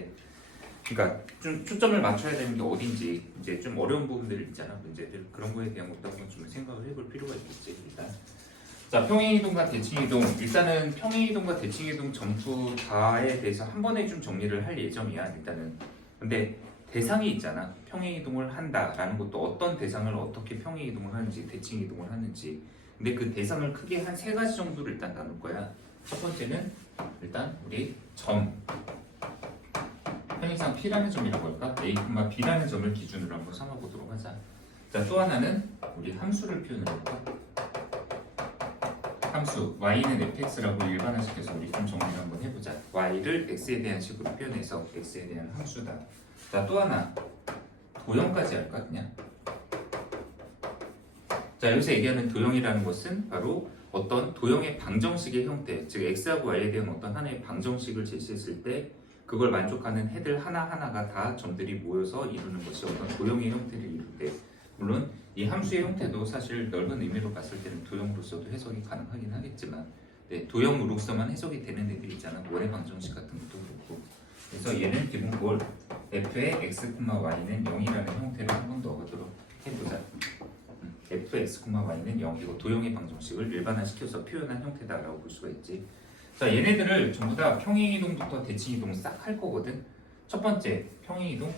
같아. 그러니까 좀 초점을 맞춰야 되는 게 어딘지 이제 좀 어려운 부분들 있잖아. 문제들 그런 거에 대한 것도 한번 좀 생각을 해볼 필요가 있겠지. 일단 자 평행이동과 대칭이동 일단은 평행이동과 대칭이동 전부 다에 대해서 한 번에 좀 정리를 할 예정이야. 일단은 근데 대상이 있잖아. 평행이동을 한다라는 것도 어떤 대상을 어떻게 평행이동을 하는지 대칭이동을 하는지. 근데 그 대상을 크게 한 세 가지 정도를 일단 나눌 거야. 첫 번째는 일단 우리 점 편의상 P라는 점이라고 할까? A, B라는 점을 기준으로 한번 삼아보도록 하자. 자, 또 하나는 우리 함수를 표현을 해볼까? 함수 y는 fx라고 일반화시켜서 우리 좀 정리를 한번 해보자. y를 x에 대한 식으로 표현해서 x에 대한 함수다. 자, 또 하나 도형까지 할까 그냥? 자, 여기서 얘기하는 도형이라는 것은 바로 어떤 도형의 방정식의 형태, 즉 x하고 y에 대한 어떤 하나의 방정식을 제시했을 때 그걸 만족하는 해들 하나하나가 다 점들이 모여서 이루는 것이 어떤 도형의 형태를 이룰 때, 물론 이 함수의 형태도 사실 넓은 의미로 봤을 때는 도형으로서도 해석이 가능하긴 하겠지만 네, 도형으로서만 해석이 되는 애들 있잖아. 원의 방정식 같은 것도 그렇고. 그래서 얘는 기본골 f의 x, y는 0이라는 형태를 한 번 넣어보도록 해보자. fx, y는 0 이거 도형의 방정식을 일반화시켜서 표현한 형태다라고 볼 수가 있지. 자, 얘네들을 전부 다 평행이동부터 대칭이동 싹 할 거거든. 첫 번째 평행이동.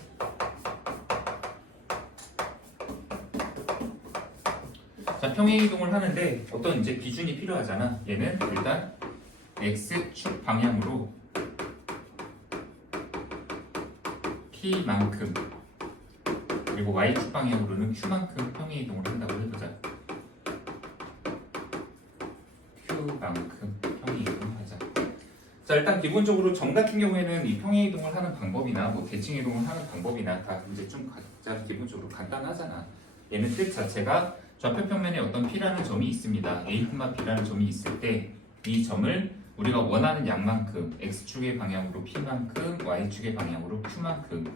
자, 평행이동을 하는데 어떤 이제 기준이 필요하잖아. 얘는 일단 x축 방향으로 p만큼 그리고 y축 방향으로는 q만큼 평행이동을 한다고 해보자. q만큼 평행이동을 하자. 자, 일단 기본적으로 점 같은 경우에는 이 평행이동을 하는 방법이나 뭐 대칭이동을 하는 방법이나 다 이제 좀 각자 기본적으로 간단하잖아. 얘는 뜻 자체가 좌표 평면에 어떤 P라는 점이 있습니다. A, B라는 점이 있을 때 이 점을 우리가 원하는 양만큼 X축의 방향으로 P만큼 Y축의 방향으로 Q만큼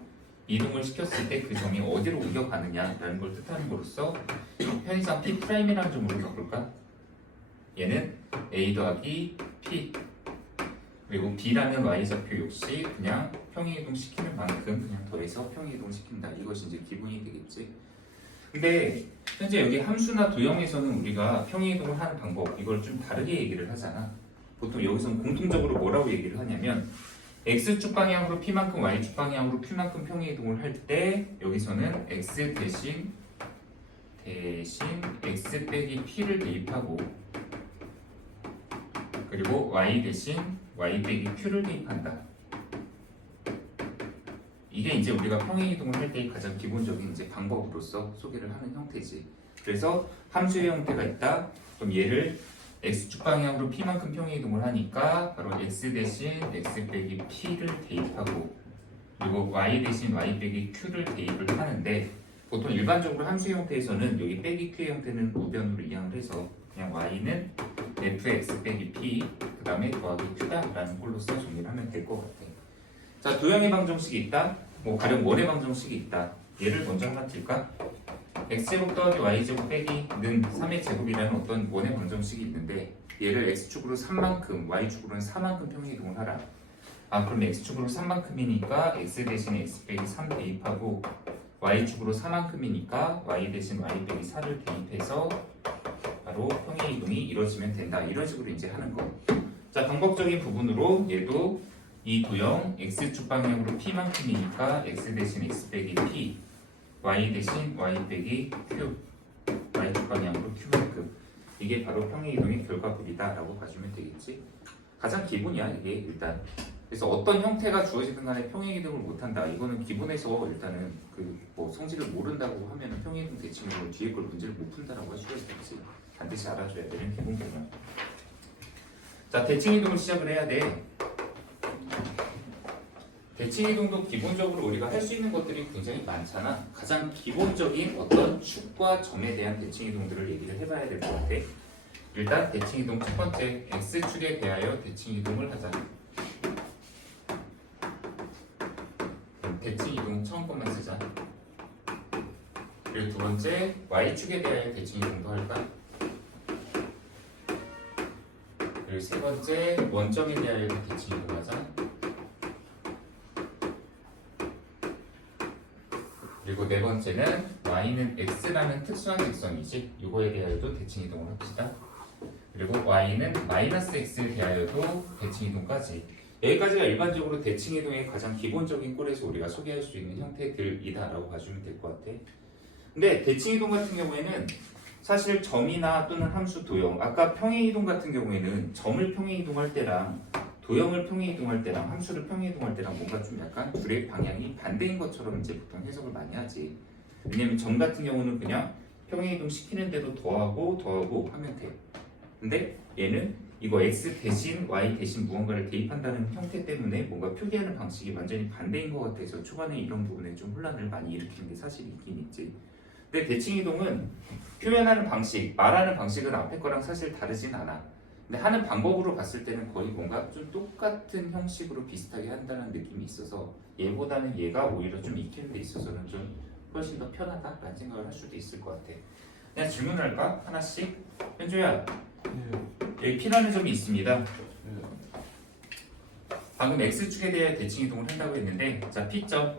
이동을 시켰을 때 그 점이 어디로 옮겨가느냐라는 걸 뜻하는 것으로서 편의상 P'이라는 점으로 바꿀까? 얘는 A 더하기 P 그리고 B라는 Y좌표 역시 그냥 평행이동 시키는 만큼 그냥 더해서 평행이동 시킨다. 이것이 이제 기본이 되겠지. 근데 현재 여기 함수나 도형에서는 우리가 평행이동을 하는 방법 이걸 좀 다르게 얘기를 하잖아. 보통 여기서는 공통적으로 뭐라고 얘기를 하냐면 x축 방향으로 p만큼 y축 방향으로 q만큼 평행이동을 할 때 여기서는 x 대신 x 빼기 p를 대입하고 그리고 y 대신 y 빼기 q를 대입한다. 이게 이제 우리가 평행이동을 할 때 가장 기본적인 이제 방법으로서 소개를 하는 형태지. 그래서 함수의 형태가 있다. 그럼 얘를 x축 방향으로 p만큼 평행이동을 하니까 바로 x 대신 x 빼기 p를 대입하고 그리고 y 대신 y 빼기 q를 대입을 하는데 보통 일반적으로 함수의 형태에서는 여기 빼기 q의 형태는 우변으로 이항을 해서 그냥 y는 fx 빼기 p 그 다음에 더하기 q다라는 꼴로써 정리를 하면 될 것 같아. 자, 도형의 방정식이 있다. 뭐 가령 원의 방정식이 있다. 얘를 먼저 하나 들까? x제곱 더하기 y제곱 빼기는 3의 제곱이라는 어떤 원의 방정식이 있는데 얘를 x축으로 3만큼 y축으로는 4만큼 평행이동을 하라. 아, 그럼 x축으로 3만큼이니까 x 대신 x 빼기 3 대입하고 y축으로 4만큼이니까 y 대신 y 빼기 4를 대입해서 바로 평행이동이 이루어지면 된다. 이런 식으로 이제 하는 거. 자, 방법적인 부분으로 얘도 이 도형 x축 방향으로 p만큼이니까 x 대신 x 빼기 p y 대신 y 빼기 q y축 방향으로 q만큼 이게 바로 평행이동의 결과물이다 라고 봐주면 되겠지. 가장 기본이야 이게 일단. 그래서 어떤 형태가 주어지든 간에 평행이동을 못한다. 이거는 기본에서 일단은 그 뭐 성질을 모른다고 하면 평행이동 대칭으로 뒤에 걸 문제를 못 푼다라고 할 수가 있겠지. 반드시 알아줘야 되는 기본 개념. 자, 대칭이동을 시작을 해야 돼. 대칭이동도 기본적으로 우리가 할 수 있는 것들이 굉장히 많잖아. 가장 기본적인 어떤 축과 점에 대한 대칭이동들을 얘기를 해봐야 될 것 같아. 일단 대칭이동 첫 번째 x축에 대하여 대칭이동을 하자. 대칭이동 처음 것만 쓰자. 그리고 두 번째 y축에 대하여 대칭이동도 할까? 그리고 세 번째 원점에 대하여 대칭이동 하자. 그리고 네 번째는 y는 x라는 특수한 직선이지. 이거에 대하여도 대칭 이동을 합시다. 그리고 y는 마이너스 x에 대하여도 대칭 이동까지. 여기까지가 일반적으로 대칭 이동의 가장 기본적인 꼴에서 우리가 소개할 수 있는 형태들이다라고 봐주면 될 것 같아. 근데 대칭 이동 같은 경우에는 사실 점이나 또는 함수 도형, 아까 평행 이동 같은 경우에는 점을 평행 이동할 때랑 도형을 평행 이동할 때랑 함수를 평행 이동할 때랑 뭔가 좀 약간 둘의 방향이 반대인 것처럼 이제 보통 해석을 많이 하지. 왜냐면 점 같은 경우는 그냥 평행 이동 시키는데도 더하고 하면 돼. 근데 얘는 이거 x 대신 y 대신 무언가를 대입한다는 형태 때문에 뭔가 표기하는 방식이 완전히 반대인 것 같아서 초반에 이런 부분에 좀 혼란을 많이 일으키는 게 사실 있긴 있지. 근데 대칭 이동은 표현하는 방식, 말하는 방식은 앞에 거랑 사실 다르진 않아. 근데 하는 방법으로 봤을 때는 거의 뭔가 좀 똑같은 형식으로 비슷하게 한다는 느낌이 있어서 얘보다는 얘가 오히려 좀 익히는 데 있어서는 좀 훨씬 더 편하다라는 생각을 할 수도 있을 것 같아. 그냥 질문을 할까? 하나씩. 현조야, 여기 P라는 점이 있습니다. 방금 X축에 대해 대칭 이동을 한다고 했는데, 자, P점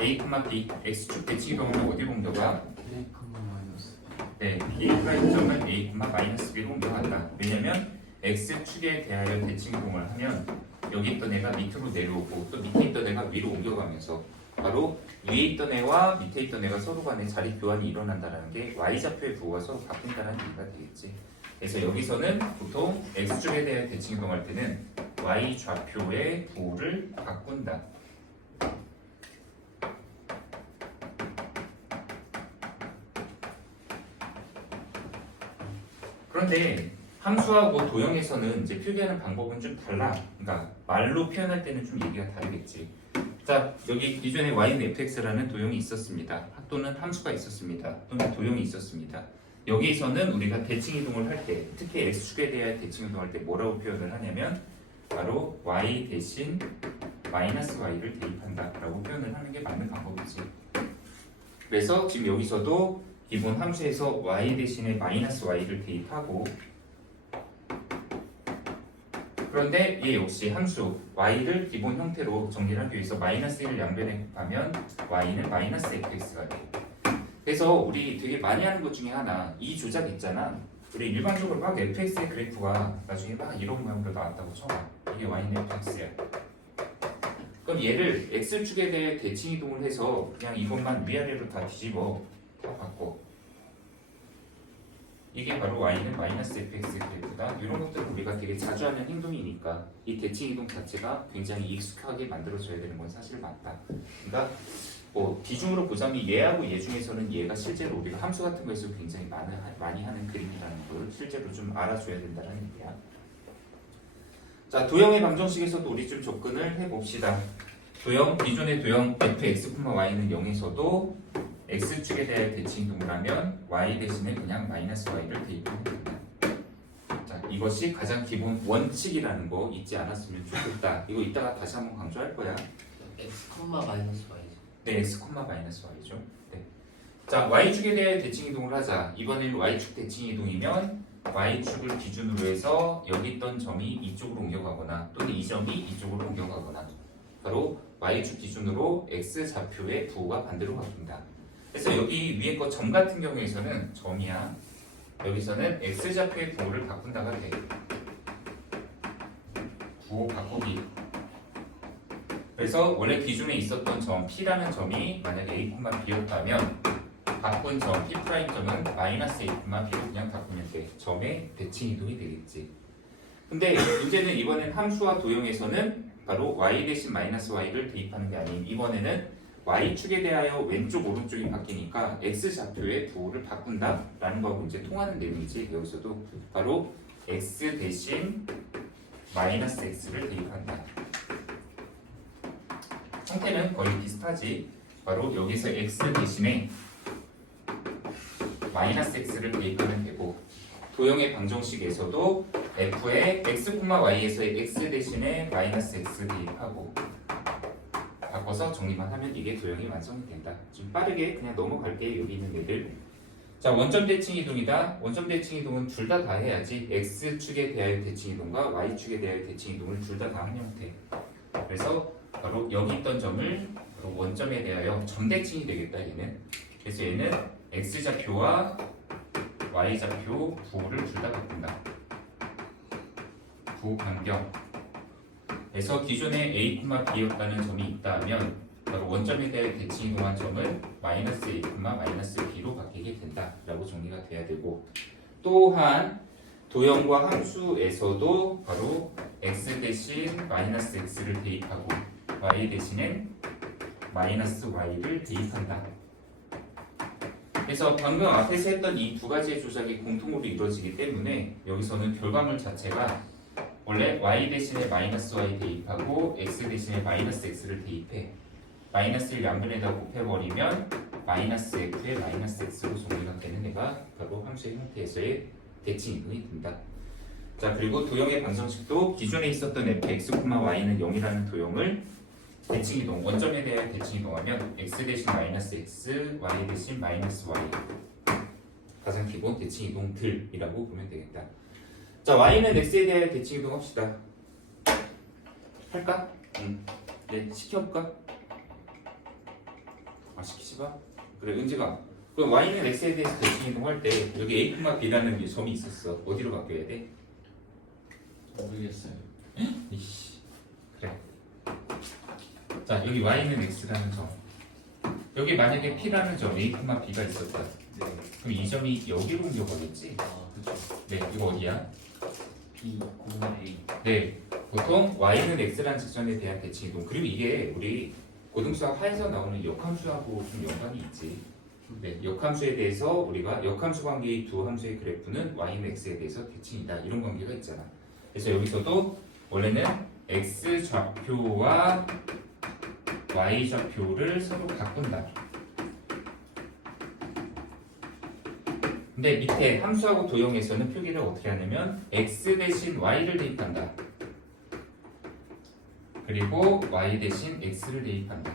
A, B, X축 대칭 이동하면 어디로 옮겨가? 네, B'점은 A, B로 옮겨간다. 왜냐면 X축에 대하여 대칭 이동을 하면 여기 있던 애가 밑으로 내려오고 또 밑에 있던 애가 위로 옮겨가면서 바로 위에 있던 애와 밑에 있던 애가 서로 간에 자리 교환이 일어난다는 게 Y좌표의 부호가 서로 바뀐다는 얘기가 되겠지. 그래서 여기서는 보통 X축에 대해 대칭 이동할 때는 Y좌표의 부호를 바꾼다. 그런데 함수하고 도형에서는 이제 표기하는 방법은 좀 달라. 그러니까 말로 표현할 때는 좀 얘기가 다르겠지. 자, 여기 기존에 y는 fx라는 도형이 있었습니다. 또는 함수가 있었습니다. 또는 도형이 있었습니다. 여기에서는 우리가 대칭 이동을 할 때, 특히 x축에 대한 대칭 이동할 때 뭐라고 표현을 하냐면 바로 y 대신 마이너스 y를 대입한다라고 표현을 하는 게 맞는 방법이지. 그래서 지금 여기서도 기본 함수에서 y 대신에 마이너스 y를 대입하고, 그런데 얘 역시 함수 y를 기본 형태로 정리를 하기 위해서 마이너스 1을 양변에 곱하면 y는 마이너스 fx가 돼. 그래서 우리 되게 많이 하는 것 중에 하나, 이 조작 있잖아. 우리 일반적으로 막 fx의 그래프가 나중에 막 이런 모양으로 나왔다고 쳐봐. 이게 y는 fx야. 그럼 얘를 x축에 대해 대칭 이동을 해서 그냥 이것만 위아래로 다 뒤집어 다 바꿔. 이게 바로 y는 마이너스 fx 그래프다. 이런 것들은 우리가 되게 자주 하는 행동이니까 이 대칭 이동 자체가 굉장히 익숙하게 만들어져야 되는 건 사실 맞다. 그러니까 뭐 비중으로 보자면 얘하고 얘 중에서는 얘가 실제로 우리가 함수 같은 거에서 굉장히 많이 하는 그림이라는 걸 실제로 좀 알아줘야 된다는 얘기야. 자, 도형의 방정식에서도 우리 좀 접근을 해봅시다. 도형, 기존의 도형 fx, y는 0에서도 x축에 대해 대칭 이동을 하면 y 대신에 그냥 마이너스 y를 대입하면 됩니다. 자, 이것이 가장 기본 원칙이라는 거 잊지 않았으면 좋겠다. 이거 이따가 다시 한번 강조할 거야. x, 마이너스 y죠. 네, x, 마이너스 y죠. 네. 자, y축에 대해 대칭 이동을 하자. 이번엔 y축 대칭 이동이면 y축을 기준으로 해서 여기 있던 점이 이쪽으로 옮겨가거나 또는 이 점이 이쪽으로 옮겨가거나 바로 y축 기준으로 x좌표의 부호가 반대로 바뀐다. 그래서 여기 위에 거 점 같은 경우에서는 점이야. 여기서는 x좌표의 부호를 바꾼다가 돼. 부호 바꾸기. 그래서 원래 기존에 있었던 점 P라는 점이 만약에 A, B였다면 바꾼 점 P'점은 마이너스 A, B로 그냥 바꾸면 돼. 점의 대칭 이동이 되겠지. 근데 문제는 이번엔 함수와 도형에서는 바로 y 대신 마이너스 y를 대입하는 게 아닌 이번에는 y축에 대하여 왼쪽 오른쪽이 바뀌니까 x좌표의 부호를 바꾼다라는 거하고 이제 통하는 내용이지. 여기서도 바로 x 대신 마이너스 x를 대입한다. 형태는 거의 비슷하지. 바로 여기서 x 대신에 마이너스 x를 대입하면 되고 도형의 방정식에서도 f의 x, y에서의 x 대신에 마이너스 x 대입하고 바꿔서 정리만 하면 이게 도형이 완성이 된다. 좀 빠르게 그냥 넘어갈게. 여기 있는 애들. 자, 원점 대칭 이동이다. 원점 대칭 이동은 둘 다 해야지. x축에 대하여 대칭 이동과 y축에 대하여 대칭 이동을 둘 다 한 형태. 그래서 바로 여기 있던 점을 바로 원점에 대하여 점대칭이 되겠다 얘는. 그래서 얘는 x좌표와 y좌표 부호를 둘 다 바꾼다. 부호 변경. 그래서 기존에 a, b였다는 점이 있다면 바로 원점에 대해 대칭 이동한 점은 마이너스 a, 마이너스 b로 바뀌게 된다라고 정리가 돼야 되고, 또한 도형과 함수에서도 바로 x 대신 마이너스 x를 대입하고 y 대신엔 마이너스 y를 대입한다. 그래서 방금 앞에서 했던 이 두 가지의 조작이 공통으로 이루어지기 때문에 여기서는 결과물 자체가 원래 y 대신에 마이너스 y 대입하고 x 대신에 마이너스 x를 대입해 마이너스를 양변에다 곱해버리면 마이너스 f에 마이너스 x로 정리가 되는 애가 바로 함수의 형태에서의 대칭 이동이 된다. 자, 그리고 도형의 방정식도 기존에 있었던 fx, y는 0이라는 도형을 대칭 이동, 원점에 대해 대칭 이동하면 x 대신 마이너스 x, y 대신 마이너스 y, 가장 기본 대칭 이동들이라고 보면 되겠다. 자, y는 x에 대해 대칭 이동합시다. 할까? 응. 네, 시켜볼까? 아, 시키지 마. 그래, 은지가. 그럼 y는 x에 대해서 대칭 이동할 때 여기 a, b라는 점이 있었어. 어디로 바뀌어야 돼? 모르겠어요. 이씨. 그래. 자, 여기 y는 x라는 점. 여기 만약에 p라는 점, a, b가 있었다. 네. 그럼 이 점이 여기로 옮겨버렸지? 아, 그쵸. 네, 이거 어디야? B, A. 네, 보통 y는 x라는 직선에 대한 대칭 이동. 그리고 이게 우리 고등수학 하에서 나오는 역함수하고 좀 연관이 있지. 네, 역함수에 대해서 우리가 역함수 관계의 두 함수의 그래프는 y는 x에 대해서 대칭이다. 이런 관계가 있잖아. 그래서 여기서도 원래는 x 좌표와 y 좌표를 서로 바꾼다. 근데 밑에 함수하고 도형에서는 표기를 어떻게 하냐면 x 대신 y를 대입한다. 그리고 y 대신 x를 대입한다.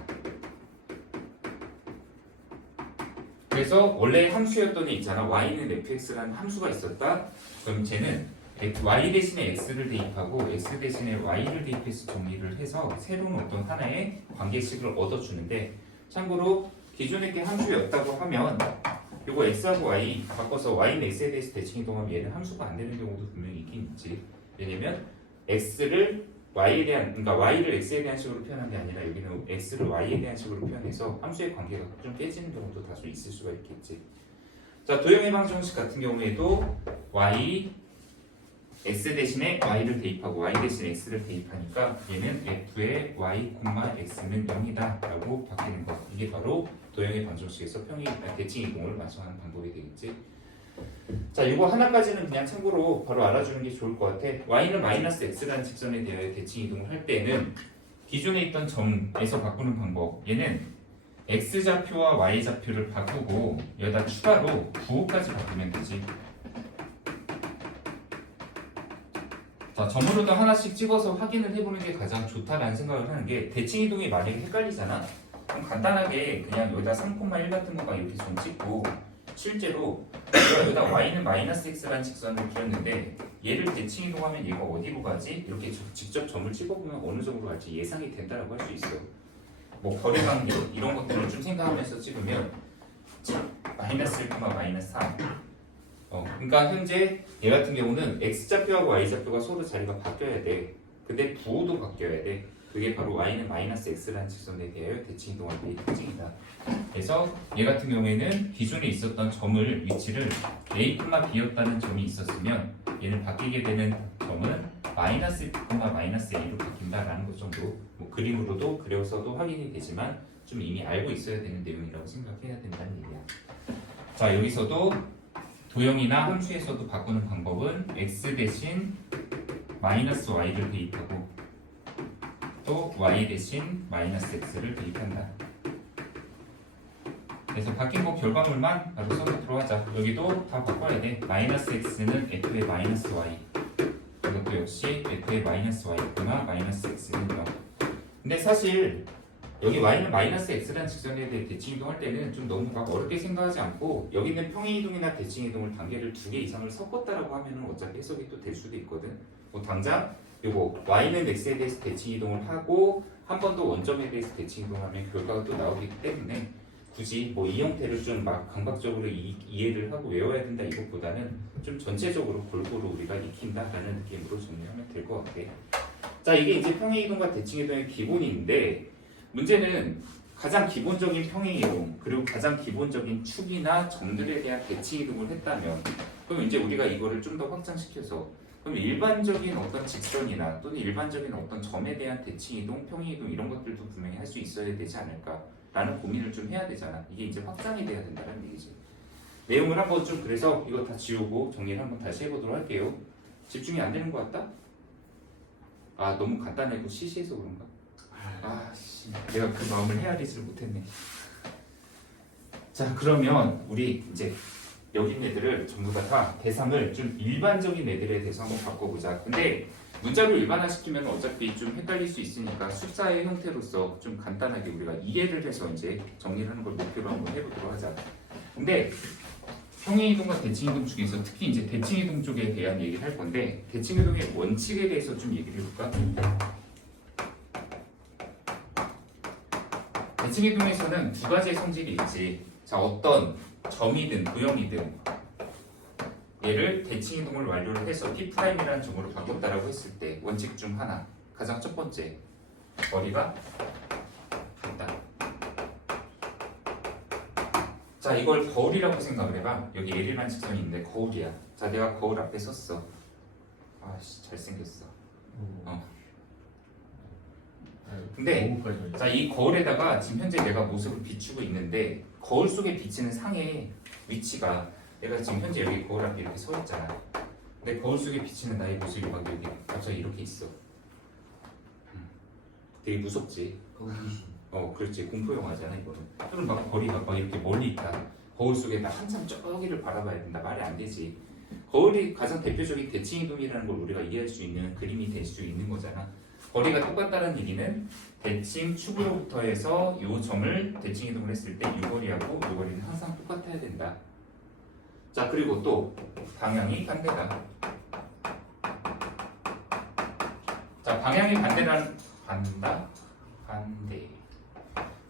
그래서 원래 함수였던 애 있잖아. y는 fx라는 함수가 있었다. 그럼 쟤는 y 대신에 x를 대입하고 x 대신에 y를 대입해서 정리를 해서 새로운 어떤 하나의 관계식을 얻어주는데, 참고로 기존에 게 함수였다고 하면 이거 x하고 y 바꿔서 y는 x에 대해서 대칭 이동하면 얘는 함수가 안 되는 경우도 분명히 있긴 있지. 왜냐면 x를 y에 대한, 그러니까 y를 x에 대한 식으로 표현한 게 아니라 여기는 x를 y에 대한 식으로 표현해서 함수의 관계가 좀 깨지는 경우도 다소 있을 수가 있겠지. 자, 도형의 방정식 같은 경우에도 y x 대신에 y를 대입하고 y 대신 x를 대입하니까 얘는 f의 y, x는 0이다 라고 바뀌는 것. 이게 바로 도형의 방정식에서 대칭 이동을 완성하는 방법이 되겠지. 자, 이거 하나까지는 그냥 참고로 바로 알아주는 게 좋을 것 같아. y는 마이너스 x라는 직선에 대하여 대칭 이동을 할 때는 기존에 있던 점에서 바꾸는 방법, 얘는 x좌표와 y좌표를 바꾸고 여기다 추가로 부호까지 바꾸면 되지. 자, 점으로도 하나씩 찍어서 확인을 해보는 게 가장 좋다라는 생각을 하는 게, 대칭 이동이 만약에 헷갈리잖아. 그럼 간단하게 그냥 여기다 3,1 같은 거가 이렇게 점 찍고, 실제로 여기다 y는 마이너스 x라는 직선을 그렸는데 얘를 대칭 이동하면 얘가 어디로 가지? 이렇게 직접 점을 찍어보면 어느 정도 갈지 예상이 된다라고 할 수 있어요. 뭐 거리 관계 이런 것들을 좀 생각하면서 찍으면 마이너스 1, 마이너스 3. 그러니까 현재 얘 같은 경우는 x좌표하고 y좌표가 서로 자리가 바뀌어야 돼. 근데 부호도 바뀌어야 돼. 그게 바로 y는 마이너스 x라는 직선에 대하여 대칭 이동할 때의 특징이다. 그래서 얘 같은 경우에는 기존에 있었던 점을 위치를 a, b였다는 점이 있었으면 얘는 바뀌게 되는 점은 마이너스 1, 마이너스 a로 바뀐다라는 것 정도, 뭐 그림으로도 그려서도 확인이 되지만 좀 이미 알고 있어야 되는 내용이라고 생각해야 된다는 얘기야. 자, 여기서도 도형이나 함수에서도 바꾸는 방법은 x 대신 마이너스 y를 대입하고 또 y 대신 마이너스 x를 대입한다. 그래서 바뀐 거 결과물만 바로 써보도록 하자. 여기도 다 바꿔야 돼. 마이너스 x는 f의 마이너스 y, 이것도 역시 f의 마이너스 y, 마이너스 x는 0. 근데 사실 여기 y는 마이너스 x라는 직선에 대해 대칭 이동할 때는 좀 너무 막 어렵게 생각하지 않고, 여기 있는 평행 이동이나 대칭 이동을 단계를 2개 이상을 섞었다라고 하면은 어차피 해석이 또 될 수도 있거든. 뭐 당장 요거 y는 x에 대해서 대칭 이동을 하고 한 번 더 원점에 대해서 대칭 이동하면 결과가 또 나오기 때문에 굳이 뭐 이 형태를 좀 막 강박적으로 이해를 하고 외워야 된다 이것보다는 좀 전체적으로 골고루 우리가 익힌다라는 느낌으로 정리하면 될 것 같아. 자, 이게 이제 평행이동과 대칭이동의 기본인데 문제는 가장 기본적인 평행이동 그리고 가장 기본적인 축이나 점들에 대한 대칭이동을 했다면 그럼 이제 우리가 이거를 좀 더 확장시켜서 그럼 일반적인 어떤 직선이나 또는 일반적인 어떤 점에 대한 대칭이동, 평행이동 이런 것들도 분명히 할 수 있어야 되지 않을까라는 고민을 좀 해야 되잖아. 이게 이제 확장이 돼야 된다는 얘기지. 내용을 한번 좀 그래서 이거 다 지우고 정리를 한번 다시 해보도록 할게요. 집중이 안 되는 것 같다? 아 너무 간단하고 시시해서 그런가? 아씨 내가 그 마음을 헤아리지를 못했네. 자 그러면 우리 이제 여기 있는 애들을 전부 다 대상을 좀 일반적인 애들에 대해서 한번 바꿔보자. 근데 문자로 일반화시키면 어차피 좀 헷갈릴 수 있으니까 숫자의 형태로서 좀 간단하게 우리가 이해를 해서 이제 정리를 하는 걸 목표로 한번 해보도록 하자. 근데 평행이동과 대칭이동 중에서 특히 이제 대칭이동 쪽에 대한 얘기를 할 건데 대칭이동의 원칙에 대해서 좀 얘기를 해볼까? 대칭이동에서는 두 가지의 성질이 있지. 자 어떤 점이든 도형이든 얘를 대칭이동을 완료를 해서 P'이라는 점으로 바꿨다라고 했을 때 원칙 중 하나 가장 첫 번째 거리가 같다. 자 이걸 거울이라고 생각을 해봐. 여기 L이라는 직선이 있는데 거울이야. 자 내가 거울 앞에 섰어. 아씨 잘생겼어. 근데 자 이 거울에다가 지금 현재 내가 모습을 비추고 있는데 거울 속에 비치는 상의 위치가 내가 지금 현재 여기 거울 앞에 이렇게 서 있잖아. 근데 거울 속에 비치는 나의 모습이 막 여기 갑자기 이렇게 있어. 되게 무섭지. 그렇지. 공포 영화잖아 이거는. 또는 막 거리가 막 이렇게 멀리 있다. 거울 속에 나 한참 저기를 바라봐야 된다. 말이 안 되지. 거울이 가장 대표적인 대칭이동이라는 걸 우리가 이해할 수 있는 그림이 될 수 있는 거잖아. 거리가 똑같다는 얘기는 대칭 축으로부터 해서 이 점을 대칭 이동을 했을 때 이 거리하고 이 거리는 항상 똑같아야 된다. 자 그리고 또 방향이 반대다. 자 방향이 반대라는 반대.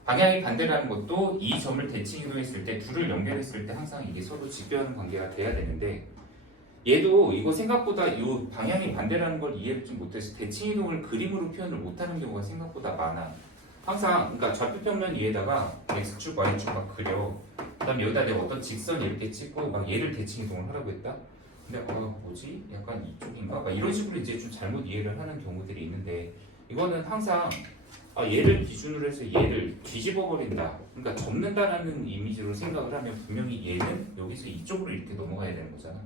방향이 반대라는 것도 이 점을 대칭 이동했을 때 둘을 연결했을 때 항상 이게 서로 직교하는 관계가 돼야 되는데 얘도 이거 생각보다 이 방향이 반대라는 걸 이해를 좀 못해서 대칭 이동을 그림으로 표현을 못하는 경우가 생각보다 많아. 항상 그러니까 좌표평면 위에다가 x축, y축 막 그려. 그다음에 여기다 내가 어떤 직선 이렇게 찍고 막 얘를 대칭 이동을 하라고 했다. 근데 뭐지? 약간 이쪽인가? 막 이런 식으로 이제 좀 잘못 이해를 하는 경우들이 있는데 이거는 항상 얘를 기준으로 해서 얘를 뒤집어 버린다. 그러니까 접는다라는 이미지로 생각을 하면 분명히 얘는 여기서 이쪽으로 이렇게 넘어가야 되는 거잖아.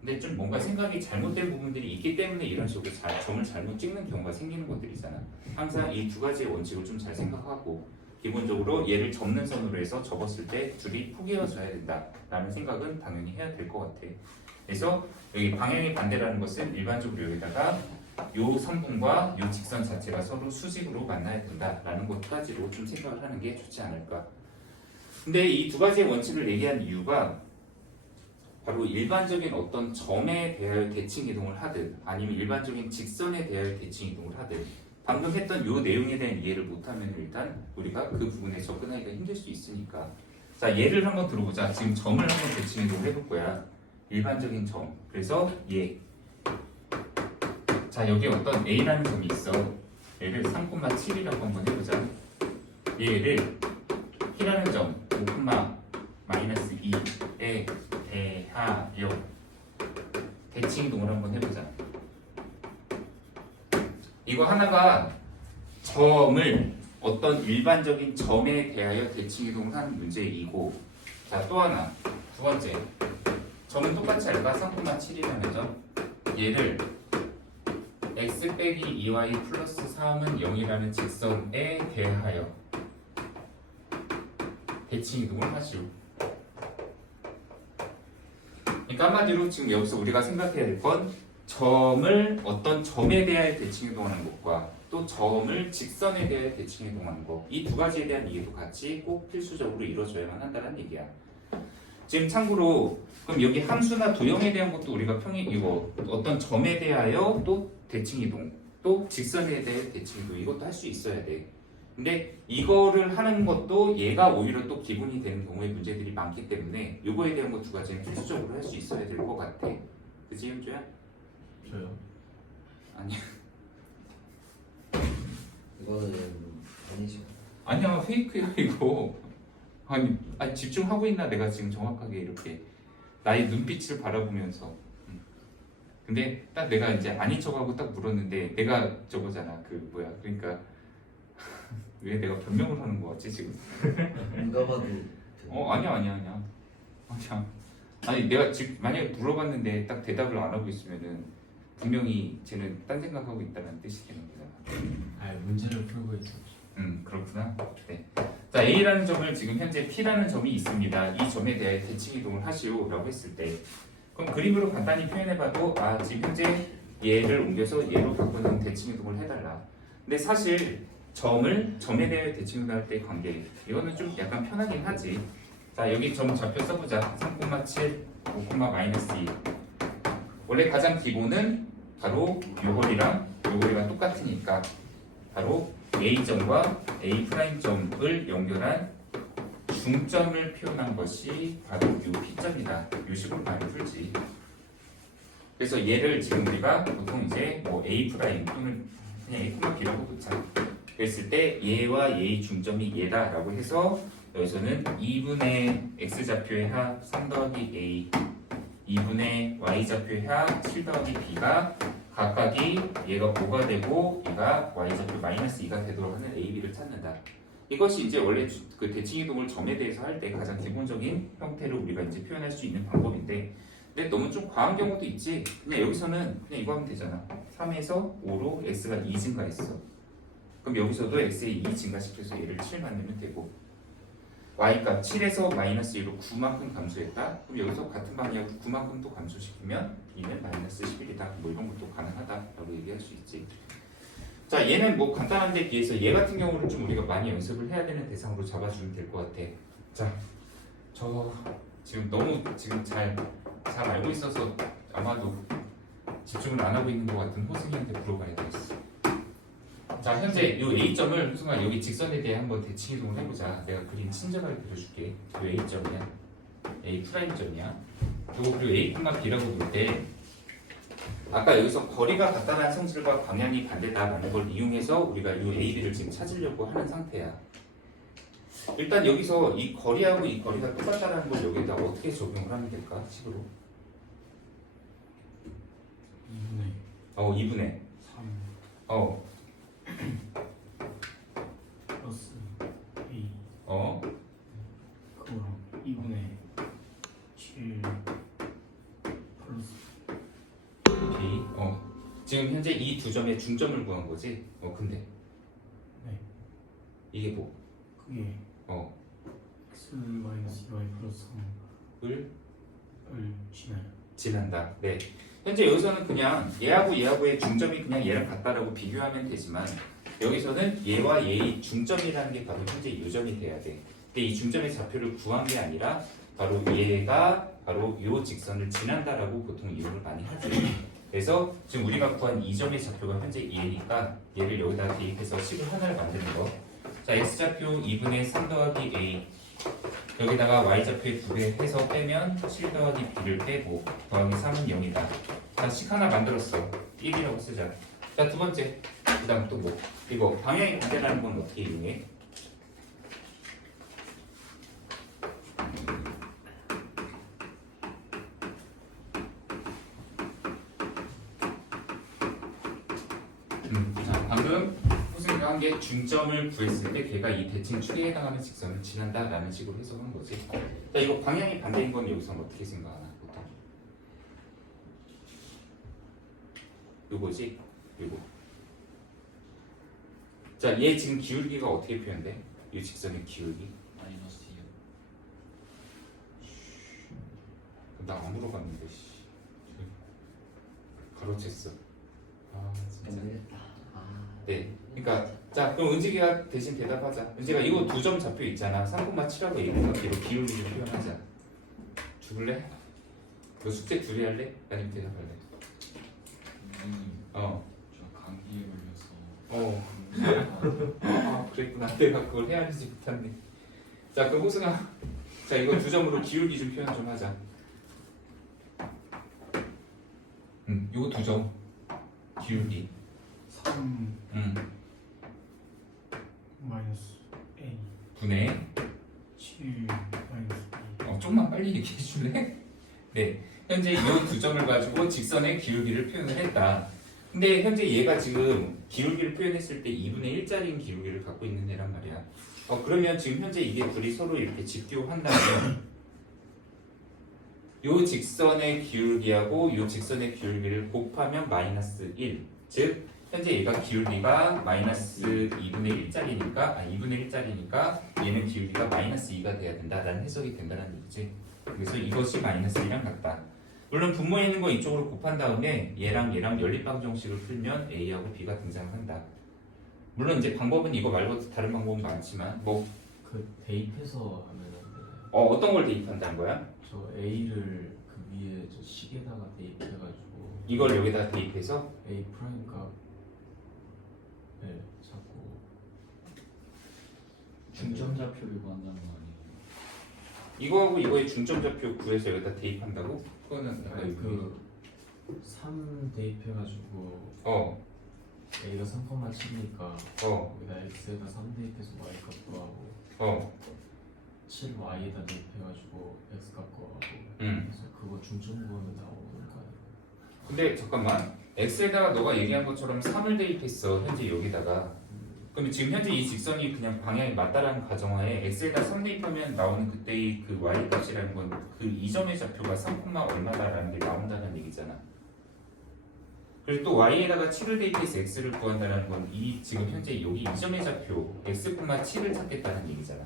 근데 좀 뭔가 생각이 잘못된 부분들이 있기 때문에 이런 식으로 점을 잘못 찍는 경우가 생기는 것들이잖아. 항상 이 두 가지의 원칙을 좀 잘 생각하고 기본적으로 얘를 접는 선으로 해서 접었을 때 둘이 포개어져야 된다라는 생각은 당연히 해야 될 것 같아. 그래서 여기 방향이 반대라는 것은 일반적으로 여기다가 요 선분과 요 직선 자체가 서로 수직으로 만나야 된다라는 것까지로 좀 생각을 하는 게 좋지 않을까. 근데 이 두 가지의 원칙을 얘기한 이유가 바로 일반적인 어떤 점에 대하여 대칭 이동을 하든 아니면 일반적인 직선에 대하여 대칭 이동을 하든 방금 했던 요 내용에 대한 이해를 못하면 일단 우리가 그 부분에 접근하기가 힘들 수 있으니까. 자 예를 한번 들어보자. 지금 점을 한번 대칭 이동을 해볼 거야. 일반적인 점. 그래서 얘. 자 여기 어떤 A라는 점이 있어. 얘를 3,7이라고 한번 해보자. 얘를 P라는 점 5,-2에 대하여 대칭 이동을 한번 해보자. 이거 하나가 점을 어떤 일반적인 점에 대하여 대칭 이동을 하는 문제이고, 자 또 하나 두 번째 점은 똑같이 할까? 3,7이라는 점. 얘를 x 빼기 2y 플러스 3은 0이라는 직선에 대하여 대칭 이동을 하시오. 그러니까 한마디로 지금 여기서 우리가 생각해야 될 건 점을 어떤 점에 대하여 대칭 이동하는 것과 또 점을 직선에 대하여 대칭 이동하는 것, 이 두 가지에 대한 이해도 같이 꼭 필수적으로 이루어져야만 한다는 얘기야. 지금 참고로 그럼 여기 함수나 도형에 대한 것도 우리가 이거 어떤 점에 대하여 또 대칭 이동, 또 직선에 대해 대칭 이동 이것도 할 수 있어야 돼. 근데 이거를 하는 것도 얘가 오히려 또 기본이 되는 경우에 문제들이 많기 때문에 요거에 대한 거 두 가지는 필수적으로 할 수 있어야 될 것 같아. 그치 현주야? 저요? 아니야. 이거는 아니죠. 아니야 페이크야 이거. 아니 집중하고 있나 내가 지금 정확하게 이렇게 나의 눈빛을 바라보면서. 근데 딱 내가 이제 아닌 척하고 딱 물었는데 내가 저거잖아 그 뭐야 그러니까 왜 내가 변명을 하는 거 같지 지금? 누가 봐도 아니야. 아니 내가 지금 만약에 물어봤는데 딱 대답을 안 하고 있으면은 분명히 쟤는 딴 생각하고 있다는 뜻이 되는 거잖아. 아 문제를 풀고 있어. 그렇구나. 네. 자 A라는 점을 지금 현재 P라는 점이 있습니다. 이 점에 대해 대칭 이동을 하시오라고 했을 때 그럼 그림으로 간단히 표현해봐도 지금 현재 얘를 옮겨서 얘로 바꾸는 대칭 이동을 해달라. 근데 사실 점에 대해 대칭 이동할 때 관계 이거는 좀 약간 편하긴 하지. 자 여기 점 좌표 써보자. 3,7, 5,-2. 원래 가장 기본은 바로 요거리랑 요거리가 똑같으니까 바로 A점과 A'점을 연결한 중점을 표현한 것이 바로 요 P점이다. 요 식으로 많이 풀지. 그래서 얘를 지금 우리가 보통 이제 뭐 A' 또는 그냥 A,B라고 붙자. 그랬을 때 얘와 얘의 중점이 얘다라고 해서 여기서는 2분의 X좌표의 합 3-A 2분의 Y좌표의 합 7-B가 각각이 얘가 5가 되고 얘가 Y좌표 -2가 되도록 하는 A, B를 찾는다. 이것이 이제 원래 그 대칭 이동을 점에 대해서 할 때 가장 기본적인 형태를 우리가 이제 표현할 수 있는 방법인데, 근데 너무 좀 과한 경우도 있지. 그냥 여기서는 그냥 이거 하면 되잖아. 3에서 5로 x가 2 증가했어. 그럼 여기서도 x에 2 증가시켜서 얘를 7 만들면 되고, y값 7에서 -1로 9만큼 감소했다. 그럼 여기서 같은 방향으로 9만큼 또 감소시키면 b는 -11이다. 뭐 이런 것도 가능하다라고 얘기할 수 있지. 자, 얘는 뭐 간단한데 비해서 얘 같은 경우는 좀 우리가 많이 연습을 해야 되는 대상으로 잡아주면 될 것 같아. 자, 저 지금 너무 지금 잘 알고 있어서 아마도 집중을 안 하고 있는 것 같은 호승이한테 물어봐야 되겠어. 자, 현재 이 A점을 호승아 여기 직선에 대해 한번 대칭 이동을 해보자. 내가 그림 친절하게 그려줄게. 이 A점이야. A'점이야. 그리고 A,B라고 볼 때 아까 여기서 거리가 같다는 성질과 방향이 반대다라는 걸 이용해서 우리가 이 A, B를 지금 찾으려고 하는 상태야. 일단 여기서 이 거리하고 이 거리가 똑같다는 걸 여기다 어떻게 적용을 하면 될까? 식으로 2분의 2분의 3 플러스 A 그거랑 2분의 7 플러스 B 지금 현재 이 두 점의 중점을 구한 거지? 근데 네. 이게 뭐? 그게 x 마이너스 2y 플러스 3을 지나요. 지난다. 네. 현재 여기서는 그냥 얘하고의 중점이 그냥 얘랑 같다라고 비교하면 되지만 여기서는 얘와 얘의 중점이라는 게 바로 현재 이 점이 돼야 돼. 근데 이 중점의 좌표를 구한 게 아니라 바로 얘가 바로 이 직선을 지난다라고 보통 이용을 많이 하죠. 그래서 지금 우리가 구한 이 점의 좌표가 현재 얘니까 얘를 여기다 대입해서 식을 하나를 만드는 거. 자, x좌표 2분의 3-A 여기다가 y좌표에 2배 해서 빼면 7-b를 빼고 더하기 3은 0이다. 자, 식 하나 만들었어. 1이라고 쓰자. 자, 두 번째. 그 다음 또 뭐? 이거 방향이 반대라는 건 어떻게 이용해? 자, 방금 호승이가 한 게 중점을 구했을 때 걔가 이 대칭 축에 해당하는 직선을 지난다라는 식으로 해석한 거지. 자, 이거 방향이 반대인 건 여기서는 어떻게 생각하나? 보통. 요거지? 요거. 자, 얘 지금 기울기가 어떻게 표현돼? 이 직선의 기울기? 마이너스 2요. 나 안 물어봤는데, 씨. 가로챘어. 아, 진짜. 모르겠다. 네. 그러니까 자, 그럼 은지기가 대신 대답하자. 은지가 이거 두 점 좌표 있잖아. 3,7하고 A분의 B로 기울기를 표현하자. 죽을래? 너 숙제 둘이 할래? 아니면 대답할래? 그랬구나. 내가 그걸 헤아리지 못했네. 자, 그럼 호승아, 자 이거 두 점으로 기울기 좀 표현 좀 하자. 요거 두 점 기울기. 3 마이너스 A 분의 7 마이너스 B 조금만 빨리 얘기해 줄래? 네, 현재 이 두 점을 가지고 직선의 기울기를 표현을 했다. 근데 현재 얘가 지금 기울기를 표현했을 때 2분의 1짜리인 기울기를 갖고 있는 애란 말이야. 그러면 지금 현재 이게 둘이 서로 이렇게 직교한다면 요 직선의 기울기하고 요 직선의 기울기를 곱하면 마이너스 1. 즉 현재 얘가 기울기가 마이너스 2분의 1짜리니까 얘는 기울기가 마이너스 2가 돼야 된다라는 해석이 된다는 얘기지. 그래서 이것이 마이너스 1이랑 같다. 물론 분모에 있는 거 이쪽으로 곱한 다음에 얘랑 연립방정식을 풀면 A하고 B가 등장한다. 물론 이제 방법은 이거 말고도 다른 방법은 많지만 그 대입해서 하면 안 되나요? 어떤 걸 대입한다는 거야? 저 A를 그 위에 저 식에다가 대입해가지고 이걸 여기다 대입해서 A 프라임 값 자꾸 중점좌표를 구한다는 거 아니에요? 이거하고 이거의 중점좌표 구해서 여기다 대입한다고? 그거는 아니 그3 대입해가지고 A가 3,7이니까 여기다 X에다 3 대입해서 Y 값 구하고 7Y에다 대입해가지고 X 값 구하고 그래서 그거 중점 구하면 나오는 거 아니에요? 근데 잠깐만 X에다가 너가 얘기한 것처럼 3을 대입했어 현재 여기다가. 그러면 지금 현재 이 직선이 그냥 방향이 맞다라는 가정하에 X에다 3 대입하면 나오는 그때의 그 Y 값이라는 건 그 이점의 좌표가 3, 얼마다라는 게 나온다는 얘기잖아. 그리고 또 Y에다가 7을 대입해서 X를 구한다는 건 이 지금 현재 여기 이점의 좌표 X, 7을 찾겠다는 얘기잖아.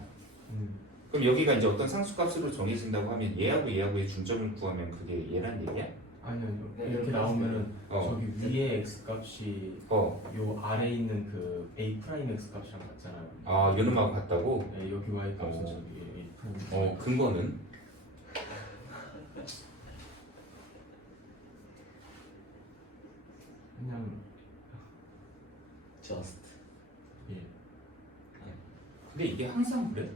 그럼 여기가 이제 어떤 상수값으로 정해진다고 하면 얘하고의 중점을 구하면 그게 얘란 얘기야? 아니요 네, 이렇게 이렇게 나오면은 어. 저기 위에 X 값이 요 아래에 있는 그 A 프라임 X 값이랑 같잖아요. 요놈하고 같다고? 네, 여기 Y 값은 어. 저기 A 프라임 근거는? 그냥 just 예 근데 이게 항상 그래?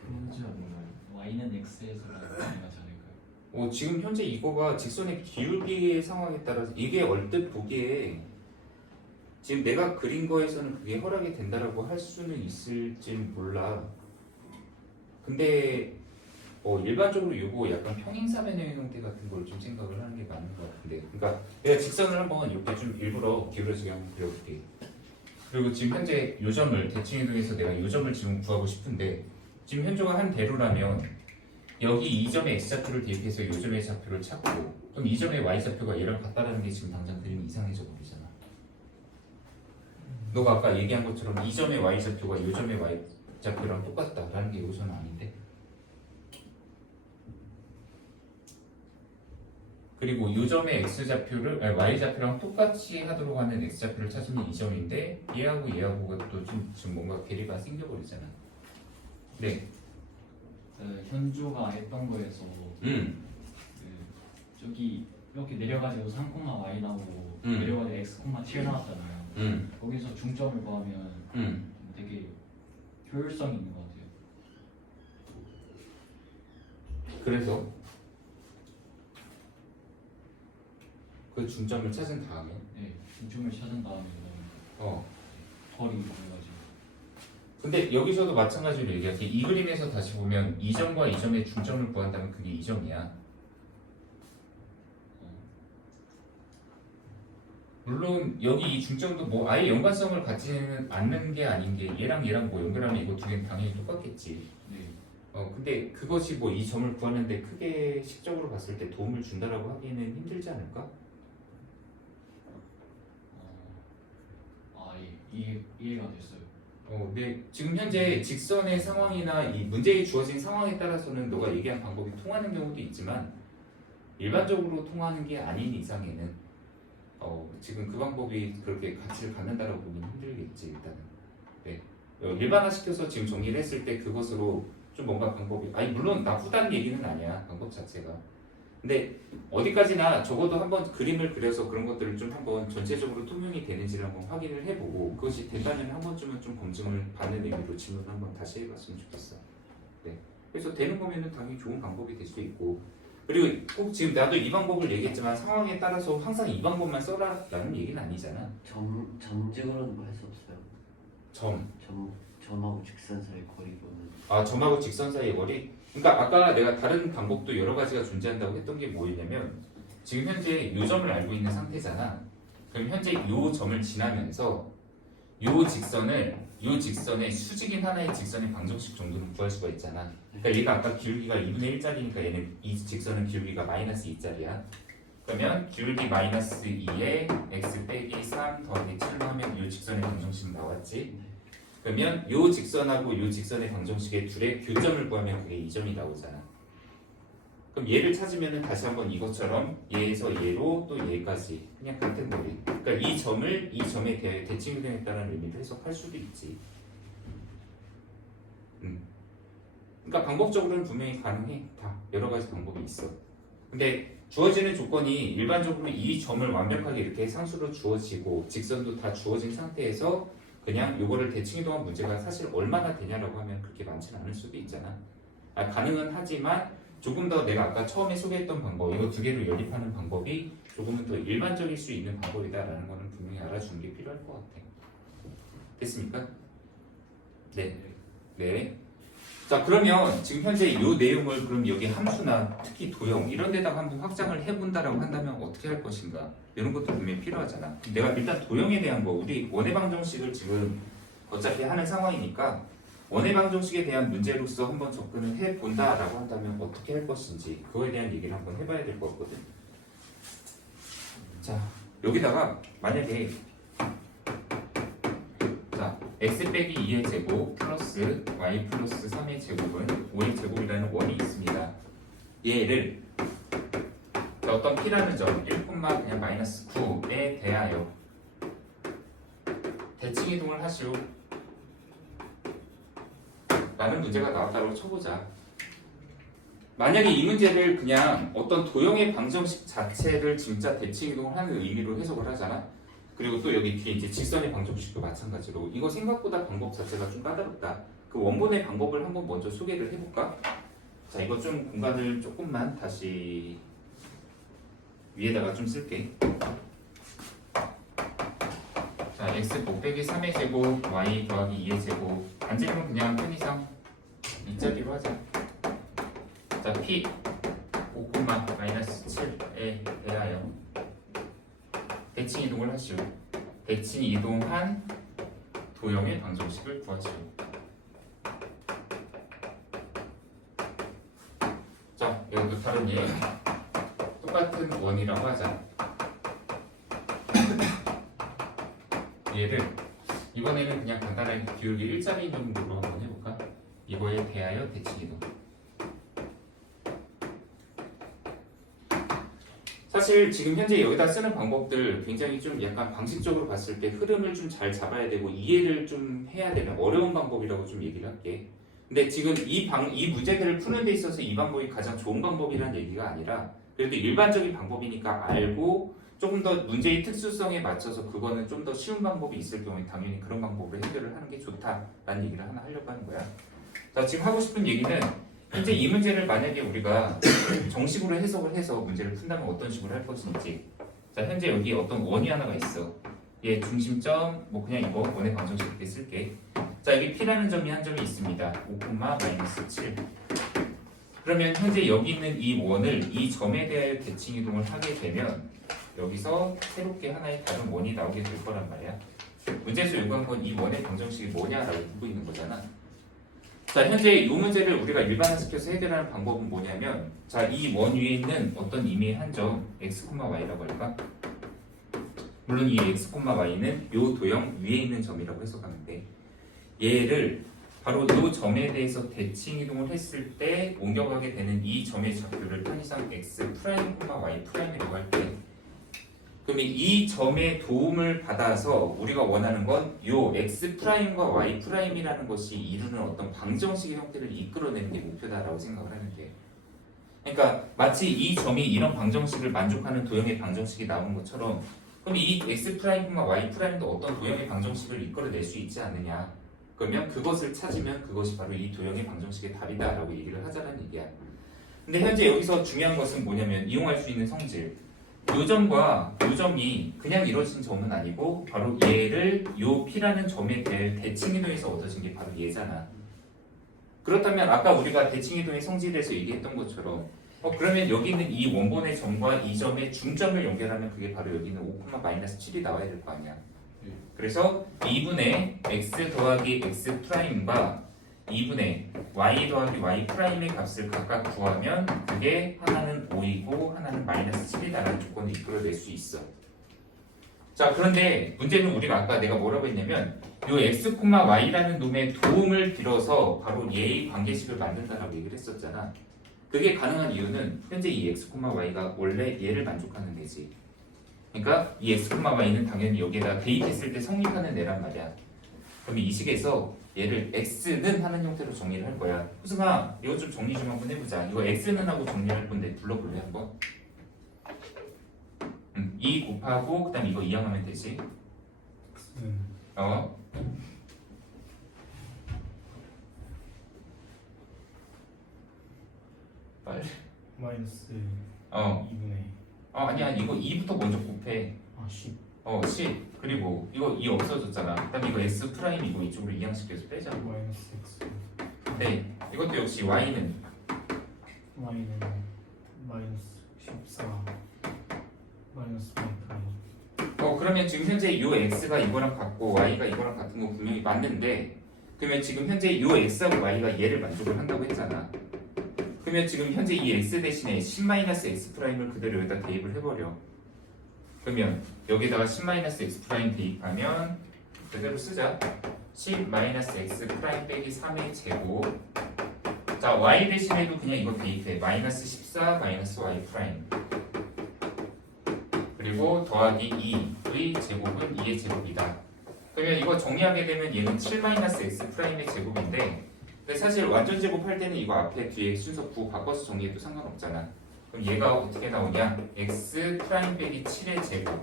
그러지 않나요? Y는 X에서 나가지 않을까요? 지금 현재 이거가 직선의 기울기의 상황에 따라서 이게 얼뜻 보기에 지금 내가 그린 거에서는 그게 허락이 된다라고 할 수는 있을지 몰라. 근데 일반적으로 이거 약간 평행사변의 형태 같은 걸 좀 생각을 하는 게 맞는 것 같은데, 그러니까 내가 직선을 한번 이렇게 좀 일부러 기울여지게 한번 그려볼게. 그리고 지금 현재 요점을 대칭이동해서 내가 요점을 지금 구하고 싶은데 지금 현조가 한 대로라면 여기 2점의 x좌표를 대입해서 요점의 좌표를 찾고 그럼 2점의 y좌표가 얘랑 같다라는 게 지금 당장 그림이 이상해져 버리잖아. 너가 아까 얘기한 것처럼 2점의 y좌표가 요점의 y좌표랑 똑같다라는 게 여기서는 아닌데. 그리고 요점의 x좌표를 y좌표랑 똑같이 하도록 하는 x좌표를 찾으면 2점인데 얘하고가 또 지금 뭔가 괴리가 생겨버리잖아. 네. 그 현주가 했던 거에서 그 저기 이렇게 내려가지고 3,y 나오고 내려가지고 x, 7 나왔잖아요. 거기서 중점을 구하면 되게 효율성이 있는 것 같아요. 그래서 그 중점을 찾은 다음에 네, 중점을 찾은 다음에 덜이 보여가지고 근데 여기서도 마찬가지로 얘기할게. 이 그림에서 다시 보면 2점과 2점의 중점을 구한다면 그게 2점이야. 물론 여기 이 중점도 뭐 아예 연관성을 갖지는 않는 게 아닌 게 얘랑 뭐 연결하면 이거 두 개는 당연히 똑같겠지. 네. 근데 그것이 뭐 이 점을 구하는데 크게 식적으로 봤을 때 도움을 준다라고 하기는 힘들지 않을까? 이해가 됐어요. 네. 지금 현재 직선의 상황이나 이 문제에 주어진 상황에 따라서는 너가 얘기한 방법이 통하는 경우도 있지만 일반적으로 통하는 게 아닌 이상에는 지금 그 방법이 그렇게 가치를 갖는다라고 보기는 힘들겠지 일단은. 네. 일반화시켜서 지금 정리를 했을 때 그것으로 좀 뭔가 방법이 물론 나쁘다는 얘기는 아니야 방법 자체가. 근데 어디까지나 적어도 한번 그림을 그려서 그런 것들을 좀 한번 전체적으로 투명이 되는지를 한번 확인을 해보고 그것이 된다면 한 번쯤은 좀 검증을 받는 의미로 질문을 한번 다시 해봤으면 좋겠어. 네. 그래서 되는 거면은 당연히 좋은 방법이 될 수 있고 그리고 꼭 지금 나도 이 방법을 얘기했지만 상황에 따라서 항상 이 방법만 써라라는 얘기는 아니잖아. 점직으로는 할 수 없어요. 점하고 직선 사이 거리로는. 아 점하고 직선 사이의 거리? 그러니까 아까 내가 다른 방법도 여러 가지가 존재한다고 했던 게 뭐냐면 지금 현재 요 점을 알고 있는 상태잖아. 그럼 현재 요 점을 지나면서 요 직선의 수직인 하나의 직선의 방정식 정도는 구할 수가 있잖아. 그러니까 얘가 아까 기울기가 2분의 1짜리니까 얘는 이 직선은 기울기가 마이너스 2짜리야. 그러면 기울기 마이너스 2에 x 빼기 3 더하기 7로 하면 요 직선의 방정식 나왔지. 그러면 요 직선하고 요 직선의 방정식의 둘의 교점을 구하면 그게 이 점이 나오잖아. 그럼 얘를 찾으면 다시 한번 이것처럼 얘에서 얘로 또 얘까지 그냥 같은 거리. 그러니까 이 점에 대해 대칭이동했다는 의미로 해석할 수도 있지. 그러니까 방법적으로는 분명히 가능해. 다 여러 가지 방법이 있어. 근데 주어지는 조건이 일반적으로 이 점을 완벽하게 이렇게 상수로 주어지고 직선도 다 주어진 상태에서 그냥 요거를 대칭이동한 문제가 사실 얼마나 되냐라고 하면 그렇게 많지는 않을 수도 있잖아. 가능은 하지만 조금 더 내가 아까 처음에 소개했던 방법 이거 두 개로 연립하는 방법이 조금은 더 일반적일 수 있는 방법이다라는 거는 분명히 알아주는 게 필요할 것 같아. 됐습니까? 네. 자 그러면 지금 현재 이 내용을 그럼 여기 함수나 특히 도형 이런 데다가 한번 확장을 해본다라고 한다면 어떻게 할 것인가 이런 것도 분명히 필요하잖아. 내가 일단 도형에 대한 거 우리 원의 방정식을 지금 어차피 하는 상황이니까 원의 방정식에 대한 문제로서 한번 접근을 해본다라고 한다면 어떻게 할 것인지 그거에 대한 얘기를 한번 해봐야 될 것 같거든. 자 여기다가 만약에 x 빼기 2의 제곱 플러스 y 플러스 3의 제곱은 5의 제곱이라는 원이 있습니다. 얘를 어떤 p라는 점 1, 그냥 마이너스 9에 대하여 대칭이동을 하시오 라는 문제가 나왔다고 쳐보자. 만약에 이 문제를 그냥 어떤 도형의 방정식 자체를 진짜 대칭이동을 하는 의미로 해석을 하잖아. 그리고 또 여기 뒤에 이제 직선의 방정식도 마찬가지로 이거 생각보다 방법 자체가 좀 까다롭다. 그 원본의 방법을 한번 먼저 소개를 해볼까? 자 이거 좀 공간을 조금만 다시 위에다가 좀 쓸게. 자 x 곱빼기 3의 제곱 y 더하기 2의 제곱 반지름은 그냥 편의상 2짜리로 하자. 자 p 5, 마이너스 7에 대하여 대칭 이동을 하시오. 대칭 이동한 도형의 방정식을 구하시오. 자, 여기도 다른 예. 똑같은 원이라고 하자. 얘를 이번에는 그냥 간단하게 기울기 1짜리 정도로 한번 해볼까? 이거에 대하여 대칭 이동. 사실 지금 현재 여기다 쓰는 방법들 굉장히 좀 약간 방식적으로 봤을 때 흐름을 좀 잘 잡아야 되고 이해를 좀 해야 되는 어려운 방법이라고 좀 얘기를 할게. 근데 지금 이 문제들을 푸는 데 있어서 이 방법이 가장 좋은 방법이라는 얘기가 아니라 그래도 일반적인 방법이니까 알고 조금 더 문제의 특수성에 맞춰서 그거는 좀 더 쉬운 방법이 있을 경우에 당연히 그런 방법으로 해결을 하는 게 좋다라는 얘기를 하나 하려고 하는 거야. 자, 지금 하고 싶은 얘기는 현재 이 문제를 만약에 우리가 정식으로 해석을 해서 문제를 푼다면 어떤 식으로 할 것인지. 자 현재 여기 어떤 원이 하나가 있어. 얘 중심점 뭐 그냥 이거 원의 방정식 이렇게 쓸게. 자 여기 P라는 점이 한 점이 있습니다. 5, 마이너스 7. 그러면 현재 여기 있는 이 원을 이 점에 대하여 대칭 이동을 하게 되면 여기서 새롭게 하나의 다른 원이 나오게 될 거란 말이야. 문제에서 요구한 건 이 원의 방정식이 뭐냐라고 묻고 있는 거잖아. 자 현재 이 문제를 우리가 일반화시켜서 해결하는 방법은 뭐냐면 자 이 원 위에 있는 어떤 임의의 한 점 x, y라고 할까? 물론 이 x, y는 요 도형 위에 있는 점이라고 해석하면 돼. 얘를 바로 요 점에 대해서 대칭 이동을 했을 때 옮겨가게 되는 이 점의 좌표를 편의상 x 프라임, y 프라임이라고 할게. 그러면 이 점의 도움을 받아서 우리가 원하는 건 요 x 프라임과 y 프라임이라는 것이 이루는 어떤 방정식의 형태를 이끌어내는 게 목표다라고 생각을 하는데, 그러니까 마치 이 점이 이런 방정식을 만족하는 도형의 방정식이 나오는 것처럼 그럼 이 x 프라임과 y 프라임도 어떤 도형의 방정식을 이끌어낼 수 있지 않느냐. 그러면 그것을 찾으면 그것이 바로 이 도형의 방정식의 답이다라고 얘기를 하자는 얘기야. 근데 현재 여기서 중요한 것은 뭐냐면 이용할 수 있는 성질. 요 점과 요 점이 그냥 이루어진 점은 아니고 바로 얘를 요 P라는 점에 대해 대칭이동에서 얻어진 게 바로 얘잖아. 그렇다면 아까 우리가 대칭이동의 성질에 대해서 얘기했던 것처럼 그러면 여기 있는 이 원본의 점과 이 점의 중점을 연결하면 그게 바로 여기 있는 5,-7이 나와야 될 거 아니야. 그래서 2분의 x 더하기 x 프라임과 2분의 y 더하기 y 프라임의 값을 각각 구하면 그게 하나는 5이고 하나는 -7이라는 조건을 이끌어낼 수 있어. 자, 그런데 문제는 우리가 아까 내가 뭐라고 했냐면 요 x, y라는 놈의 도움을 빌어서 바로 얘의 관계식을 만든다라고 얘기를 했었잖아. 그게 가능한 이유는 현재 이 x, y가 원래 얘를 만족하는 애지. 그러니까 이 x, y는 당연히 여기에다 대입했을 때 성립하는 애란 말이야. 그럼 이 식에서 얘를 x는 하는 형태로 정리를 할 거야. 호승아, 이거 좀 정리 좀 한번 해보자. 이거 x는 하고 정리할 건데 불러볼래 한번? 2 곱하고 그 다음 이거 이항하면 되지. 빨리. 마이너스 어. 2분의 아니야, 이거 2부터 먼저 곱해. 10 10. 그리고 이거 2 없어졌잖아. 그다음 이거 x 프라임 이거 이쪽으로 이항시켜서 빼자. 마이너스 x 네. 이것도 역시 y는 y는 마이너스 14 마이너스 y 프라임 그러면 지금 현재 요 x가 이거랑 같고 y가 이거랑 같은 거 분명히 맞는데 그러면 지금 현재 요 x하고 y가 얘를 만족을 한다고 했잖아. 그러면 지금 현재 이 x 대신에 10-x 프라임을 그대로 여기다 대입을 해버려. 그러면 여기다가 10-x 프라임 대입하면 그대로 쓰자. 10-x 프라임 빼기 3의 제곱. 자, y 대신에도 그냥 이거 대입해. -14 y 프라임. 그리고 더하기 2의 제곱은 2의 제곱이다. 그러면 이거 정리하게 되면 얘는 7-x 프라임의 제곱인데 근데 사실 완전 제곱할 때는 이거 앞에 뒤에 순서 부호 바꿔서 정리해도 상관없잖아. 그럼 얘가 어떻게 나오냐? x 프라임 빼기 7의 제곱.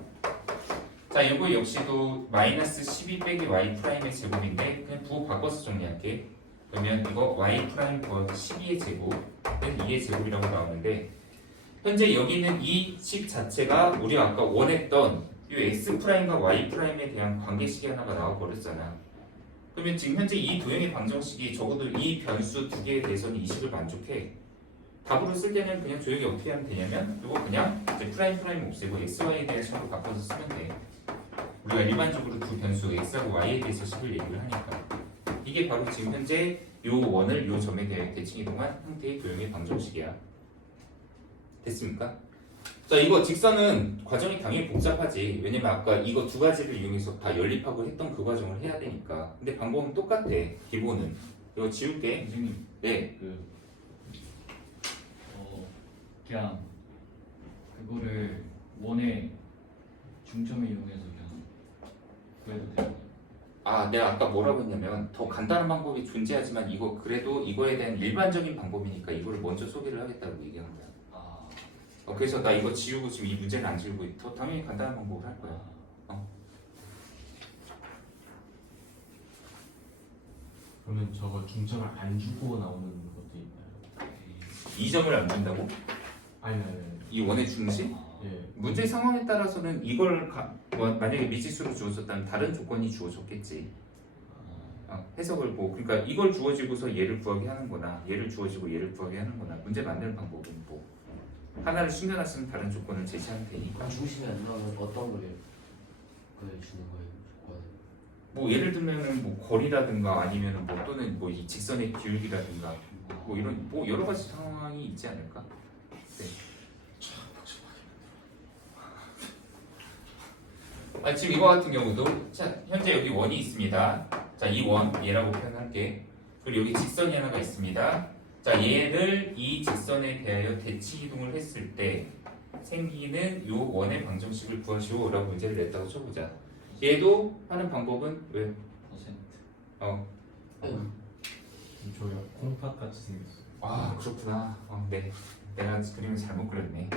자, 이거 역시도 -12 빼기 y 프라임의 제곱인데 그냥 부호 바꿔서 정리할게. 그러면 이거 y 프라임 더하기 12의 제곱은 2의 제곱이라고 나오는데 현재 여기 있는 이 식 자체가 우리가 아까 원했던 이 x 프라임과 y 프라임에 대한 관계식이 하나가 나와버렸잖아. 그러면 지금 현재 이 도형의 방정식이 적어도 이 변수 두 개에 대해서는 이 식을 만족해. 답으로 쓸 때는 그냥 조용히 어떻게 하면 되냐면 이거 그냥 이제 프라임 없애고 xy에 대한 식으로 바꿔서 쓰면 돼. 우리가 일반적으로 두 변수 x하고 y에 대해서 식을 얘기를 하니까 이게 바로 지금 현재 요 원을 요 점에 대해 대칭이동한 형태의 도형의 방정식이야. 됐습니까? 자, 이거 직선은 과정이 당연히 복잡하지. 왜냐면 아까 이거 두 가지를 이용해서 다 연립하고 했던 그 과정을 해야 되니까. 근데 방법은 똑같아. 기본은. 이거 지울게. 선생님 네. 그냥 그거를 원의 중점을 이용해서 그냥 구해도 돼요. 내가 아까 뭐라고 했냐면 더 간단한 방법이 존재하지만 이거 그래도 이거에 대한 일반적인 방법이니까 이거를 먼저 소개를 하겠다고 얘기한 거야. 그래서 나 이거 지우고 지금 이 문제를 안 지우고 더 당연히 간단한 방법을 할 거야. 그러면 저거 중점을 안 주고 나오는 것도 있나요? 이 점을 안 준다고? 아니. 이 원의 중심? 예. 문제 상황에 따라서는 이걸 만약에 미지수로 주어졌다면 다른 조건이 주어졌겠지. 해석을 그러니까 이걸 주어지고서 얘를 구하게 하는 거나 얘를 주어지고 얘를 구하게 하는 거나 문제 만드는 방법은 하나를 숨겨놨으면 다른 조건을 제시하면 되니까. 중심이 안 나오면 어떤 거를 주는 거예요? 조건? 예를 들면은 거리라든가 아니면은 또는 이 직선의 기울기라든가 이런 여러 가지 상황이 있지 않을까? 네. 지금 이거 같은 경우도 자, 현재 여기 원이 있습니다. 자, 이 원 얘라고 표현할게. 그리고 여기 직선이 하나가 있습니다. 자, 얘를 이 직선에 대하여 대칭 이동을 했을 때 생기는 요 원의 방정식을 구하시오라고 문제를 냈다고 쳐보자. 얘도 하는 방법은 왜? 퍼센트. 저요 콩팥 같이 생겼어. 아 그렇구나. 네. 내가 그림을 잘못 그렸네.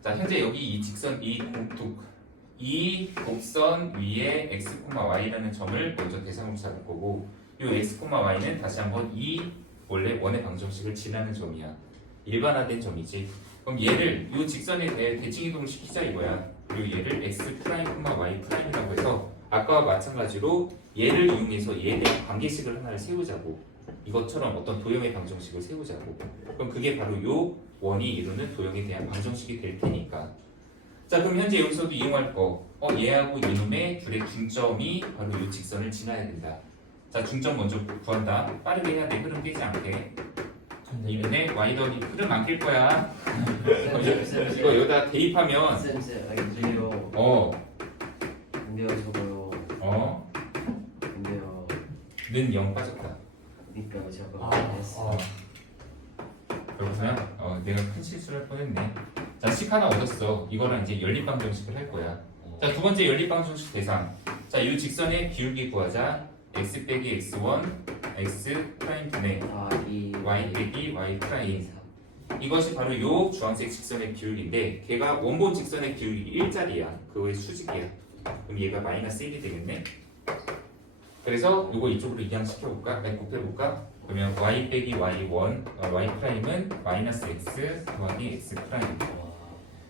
자 현재 여기 이 직선 이 곡선 위에 x, y라는 점을 먼저 대상으로 잡을 거고 이 x, y는 다시 한번 이 원래 원의 방정식을 지나는 점이야. 일반화된 점이지. 그럼 얘를 이 직선에 대해 대칭 이동을 시키자 이거야. 그리고 얘를 x 프라임, y 프라임이라고 해서 아까와 마찬가지로 얘를 이용해서 얘에 대한 관계식을 하나를 세우자고. 이것처럼 어떤 도형의 방정식을 세우자고. 그럼 그게 바로 요 원이 이루는 도형에 대한 방정식이 될 테니까. 자 그럼 현재 여기서도 이용할 거 얘하고 이놈의 둘의 중점이 바로 이 직선을 지나야 된다. 자 중점 먼저 구한다. 빠르게 해야 돼. 흐름 깨지 않게. 이번에 y 더하기 흐름 안 깰 거야. 이거 여기다 대입하면 쌤 알겠어요. 근데요 저거요. 근데요 는 0 빠졌다. 그러니까 제가 했어. 그렇구나. 내가 큰 실수를 할 뻔했네. 자, 식 하나 얻었어. 이거랑 이제 연립방정식을 할 거야. 자, 두 번째 연립방정식 대상. 자, 이 직선의 기울기 구하자. x 빼기 x1, x 프라임 분의 y 빼기 y 프라임. 이것이 바로 이 주황색 직선의 기울기인데 걔가 원본 직선의 기울기 1짜리야. 그거의 수직이야. 그럼 얘가 마이너스 1이 되겠네. 그래서 이거 이쪽으로 이항시켜볼까? 곱해볼까? 그러면 y 빼기 y1, y 프라임은 마이너스 x 더하기 x 프라임.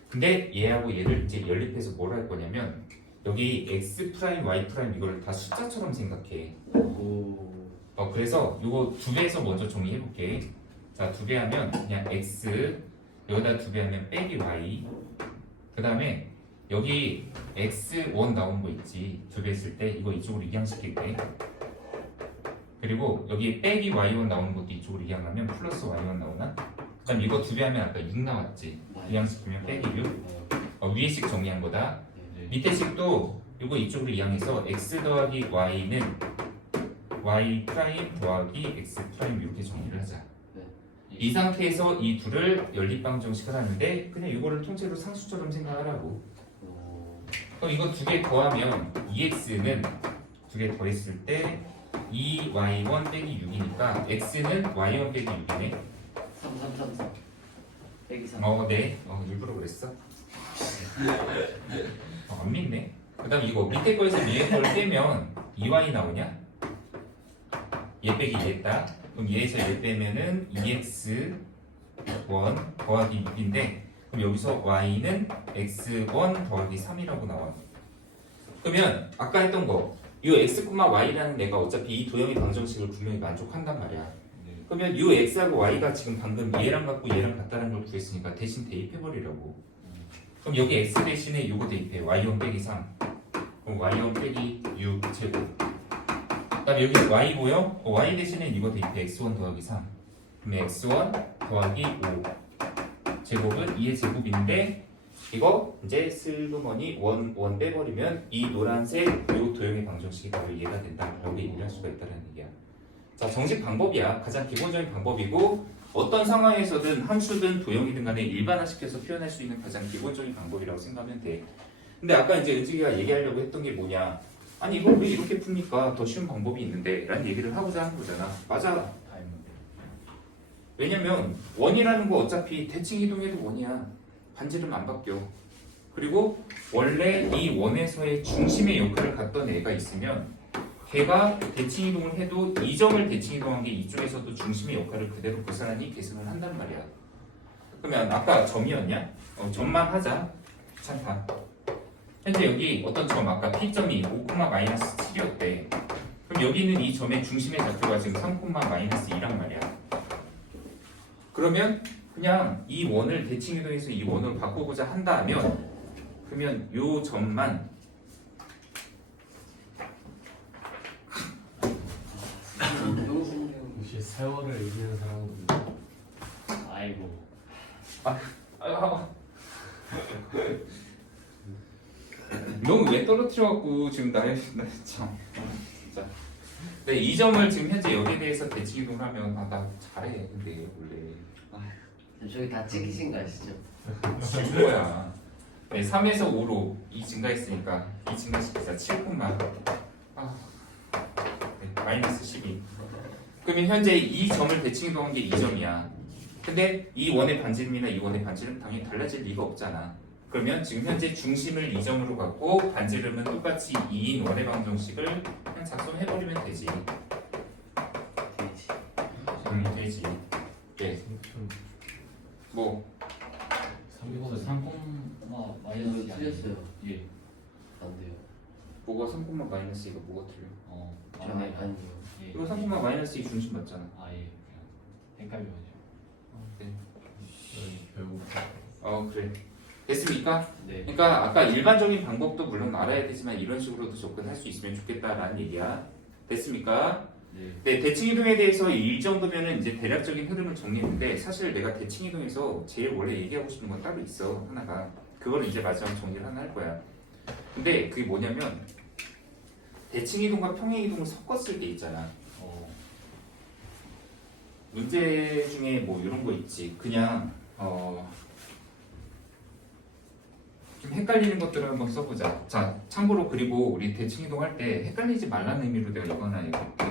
근데 얘하고 얘를 이제 연립해서 뭘 할 거냐면 여기 x 프라임, y 프라임 이걸 다 숫자처럼 생각해. 그래서 이거 두 배에서 먼저 정리해볼게. 자, 두 배 하면 그냥 x 여기다 두 배 하면 빼기 y. 그 다음에 여기 x1 나온 거 있지. 두 배 했을 때 이거 이쪽으로 이항시킬게. 그리고 여기 빼기 y1 나오는 것도 이쪽으로 이항하면 플러스 y1 나오나? 그 다음 이거 두 배 하면 아까 6 나왔지. 이항시키면 빼기 6. 위에 식 정리한 거다. 밑에 식도 이거 이쪽으로 이항해서 x 더하기 y는 y 프라임 더하기 x 프라임 이렇게 정리를 하자. 이 상태에서 이 둘을 연립방정식을 하는데 그냥 이거를 통째로 상수처럼 생각하라고. 그럼 이거 두 개 더하면 2x는 두 개 더했을 때 2y1 빼기 6이니까 x는 y1 빼기 6이네. 3 빼기 3. 네. 일부러 그랬어. 안 믿네. 그 다음 이거 밑에 거에서 위에 걸 빼면 2y 나오냐? 얘 빼기 얘 했다. 그럼 얘에서 얘 빼면은 2x1 더하기 6인데 그럼 여기서 y는 x1 더하기 3이라고 나와. 그러면 아까 했던 거 이 x, y라는 애가 어차피 이 도형의 방정식을 분명히 만족한단 말이야. 그러면 이 x하고 y가 지금 방금 얘랑 같고 얘랑 같다는 걸 구했으니까 대신 대입해버리라고. 그럼 여기 x 대신에 이거 대입해. y1 빼기 3. 그럼 y1 빼기 6 제곱. 그 다음에 여기 y 뭐요? y 대신에 이거 대입해. x1 더하기 3. 그럼 x1 더하기 5 제곱은 2의 제곱인데 이거 이제 슬그머니 원 빼버리면 이 노란색 요 도형의 방정식이 바로 얘가 된다라고 얘기를 할 수가 있다는 얘기야. 자, 정식 방법이야. 가장 기본적인 방법이고 어떤 상황에서든 함수든 도형이든 간에 일반화시켜서 표현할 수 있는 가장 기본적인 방법이라고 생각하면 돼. 근데 아까 이제 은지가 얘기하려고 했던 게 뭐냐? 아니 이걸 왜 이렇게 풉니까? 더 쉬운 방법이 있는데 라는 얘기를 하고자 하는 거잖아. 맞아. 왜냐면 원이라는 거 어차피 대칭 이동해도 원이야. 반지름 안 바뀌어. 그리고 원래 이 원에서의 중심의 역할을 갖던 애가 있으면 걔가 대칭 이동을 해도 이 점을 대칭 이동한 게 이쪽에서도 중심의 역할을 그대로 그 사람이 계승을 한단 말이야. 그러면 아까 점이었냐? 점만 하자. 귀찮다. 현재 여기 어떤 점 아까 P점이 5,-7이었대. 그럼 여기는 이 점의 중심의 좌표가 지금 3,-2란 말이야. 그러면 그냥 이 원을 대칭 이동해서 이 원을 바꾸고자 한다면 그러면 요 점만 역시 세월을 이기는 사람은 아이고. 넌 왜 떨어뜨려갖고 지금 나 참. 자, 네, 이 점을 지금 현재 여기에 대해서 대칭 이동을 하면 나 잘해. 근데 원래 저기 다 찍히신 거 아시죠? 죽은 거야. 네, 3에서 5로 2 증가했으니까 2 증가시키자. 7콤마 네, 마이너스 12. 그러면 현재 이 점을 대칭 이동한 게 2점이야. 근데 이 원의 반지름이나 이 원의 반지름 당연히 달라질 리가 없잖아. 그러면 지금 현재 중심을 2점으로 갖고 반지름은 똑같이 2인 원의 방정식을 그냥 작성해버리면 되지. 되지. 예. 뭐 이거 3콤마 마이너스 이거 틀렸어요. 예. 안 돼요. 뭐가 3콤마 마이너스 이거 뭐가 틀려? 아니요. 예. 이거 3콤마 마이너스 이 중심 맞잖아. 예. 헷갈려가지고. 배고파. 그래. 됐습니까? 네. 그러니까 아까 일반적인 방법도 물론 알아야 되지만 이런 식으로도 접근할 수 있으면 좋겠다라는 얘기야. 됐습니까? 네. 네, 대칭 이동에 대해서 이 정도면은 이제 대략적인 흐름을 정리했는데 사실 내가 대칭 이동에서 제일 원래 얘기하고 싶은 건 따로 있어. 하나가. 그걸 이제 마지막 정리를 하나 할 거야. 근데 그게 뭐냐면 대칭 이동과 평행 이동을 섞었을 때 있잖아. 문제 중에 뭐 이런 거 있지. 그냥 좀 헷갈리는 것들을 한번 써보자. 자, 참고로 그리고 우리 대칭 이동할 때 헷갈리지 말라는 의미로 내가 이거 하나 얘기할게.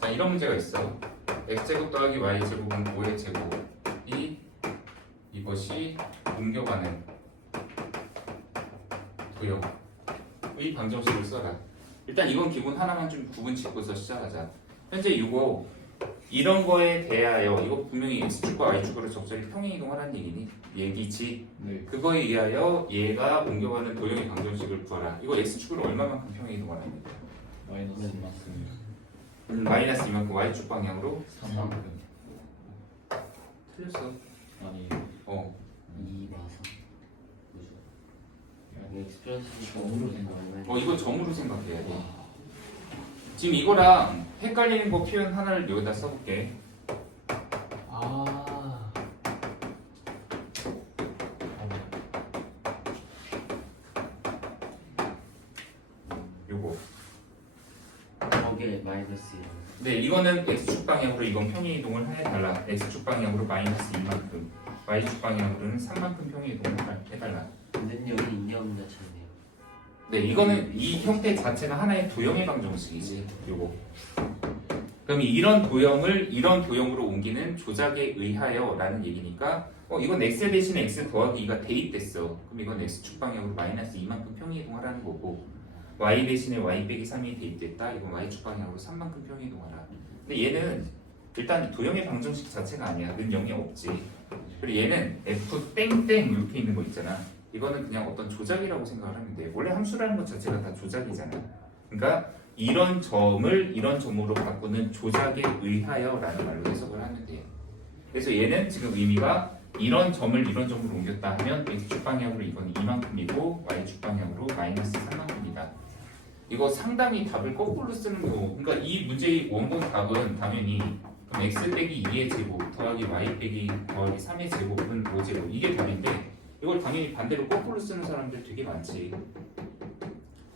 자, 이런 문제가 있어. x제곱 더하기 y제곱은 5의 제곱이 이것이 옮겨가는 도형의 방정식을 써라. 일단 이건 기본 하나만 좀 구분 짓고서 시작하자. 현재 이거 이런 거에 대하여 이거 분명히 x축과 y축으로 적절히 평행 이동하라는 얘기지. 네. 그거에 의하여 얘가 옮겨가는 도형의 방정식을 구하라. 이거 x축으로 얼마만큼 평행 이동하라는 거야? 마이너스 이만큼. 마이너스 이만큼 y축 방향으로 3만큼. 틀렸어. 아니. 2 마사. 뭐죠? 이거 익스프레스 점으로 생각하면. 이거 점으로 생각해야 돼. 지금 이거랑 헷갈리는 거 표현 하나를 여기다 써볼게. 요거. 저게 마이너스 1. 네, 이거는 x축 방향으로 이건 평행 이동을 해달라. x축 방향으로 마이너스 2만큼, y축 방향으로는 3만큼 평행 이동을 해달라. 근데 여기 인정자 차네요. 네, 이거는 이 형태 자체는 하나의 도형의 방정식이지. 요거. 그럼 이런 도형을 이런 도형으로 옮기는 조작에 의하여라는 얘기니까 이건 x 대신에 x 더하기 2가 대입됐어. 그럼 이건 x축 방향으로 마이너스 2만큼 평행 이동하라는 거고 y 대신에 y 빼기 3이 대입됐다. 이건 y축 방향으로 3만큼 평행 이동하라. 근데 얘는 일단 도형의 방정식 자체가 아니야. 는 0이 없지. 그리고 얘는 f 땡땡 이렇게 있는 거 있잖아. 이거는 그냥 어떤 조작이라고 생각을 하면 돼. 원래 함수라는 것 자체가 다 조작이잖아. 그러니까 이런 점을 이런 점으로 바꾸는 조작에 의하여라는 말로 해석을 하면 돼. 그래서 얘는 지금 의미가 이런 점을 이런 점으로 옮겼다 하면 x축 방향으로 이건 2만큼이고 y축 방향으로 마이너스 3만큼이다. 이거 상당히 답을 거꾸로 쓰는 거. 그러니까 이 문제의 원본 답은 당연히 그럼 x 빼기 2의 제곱 더하기 y 빼기 더하기 3의 제곱은 5제곱 이게 답인데 이걸 당연히 반대로 거꾸로 쓰는 사람들 되게 많지.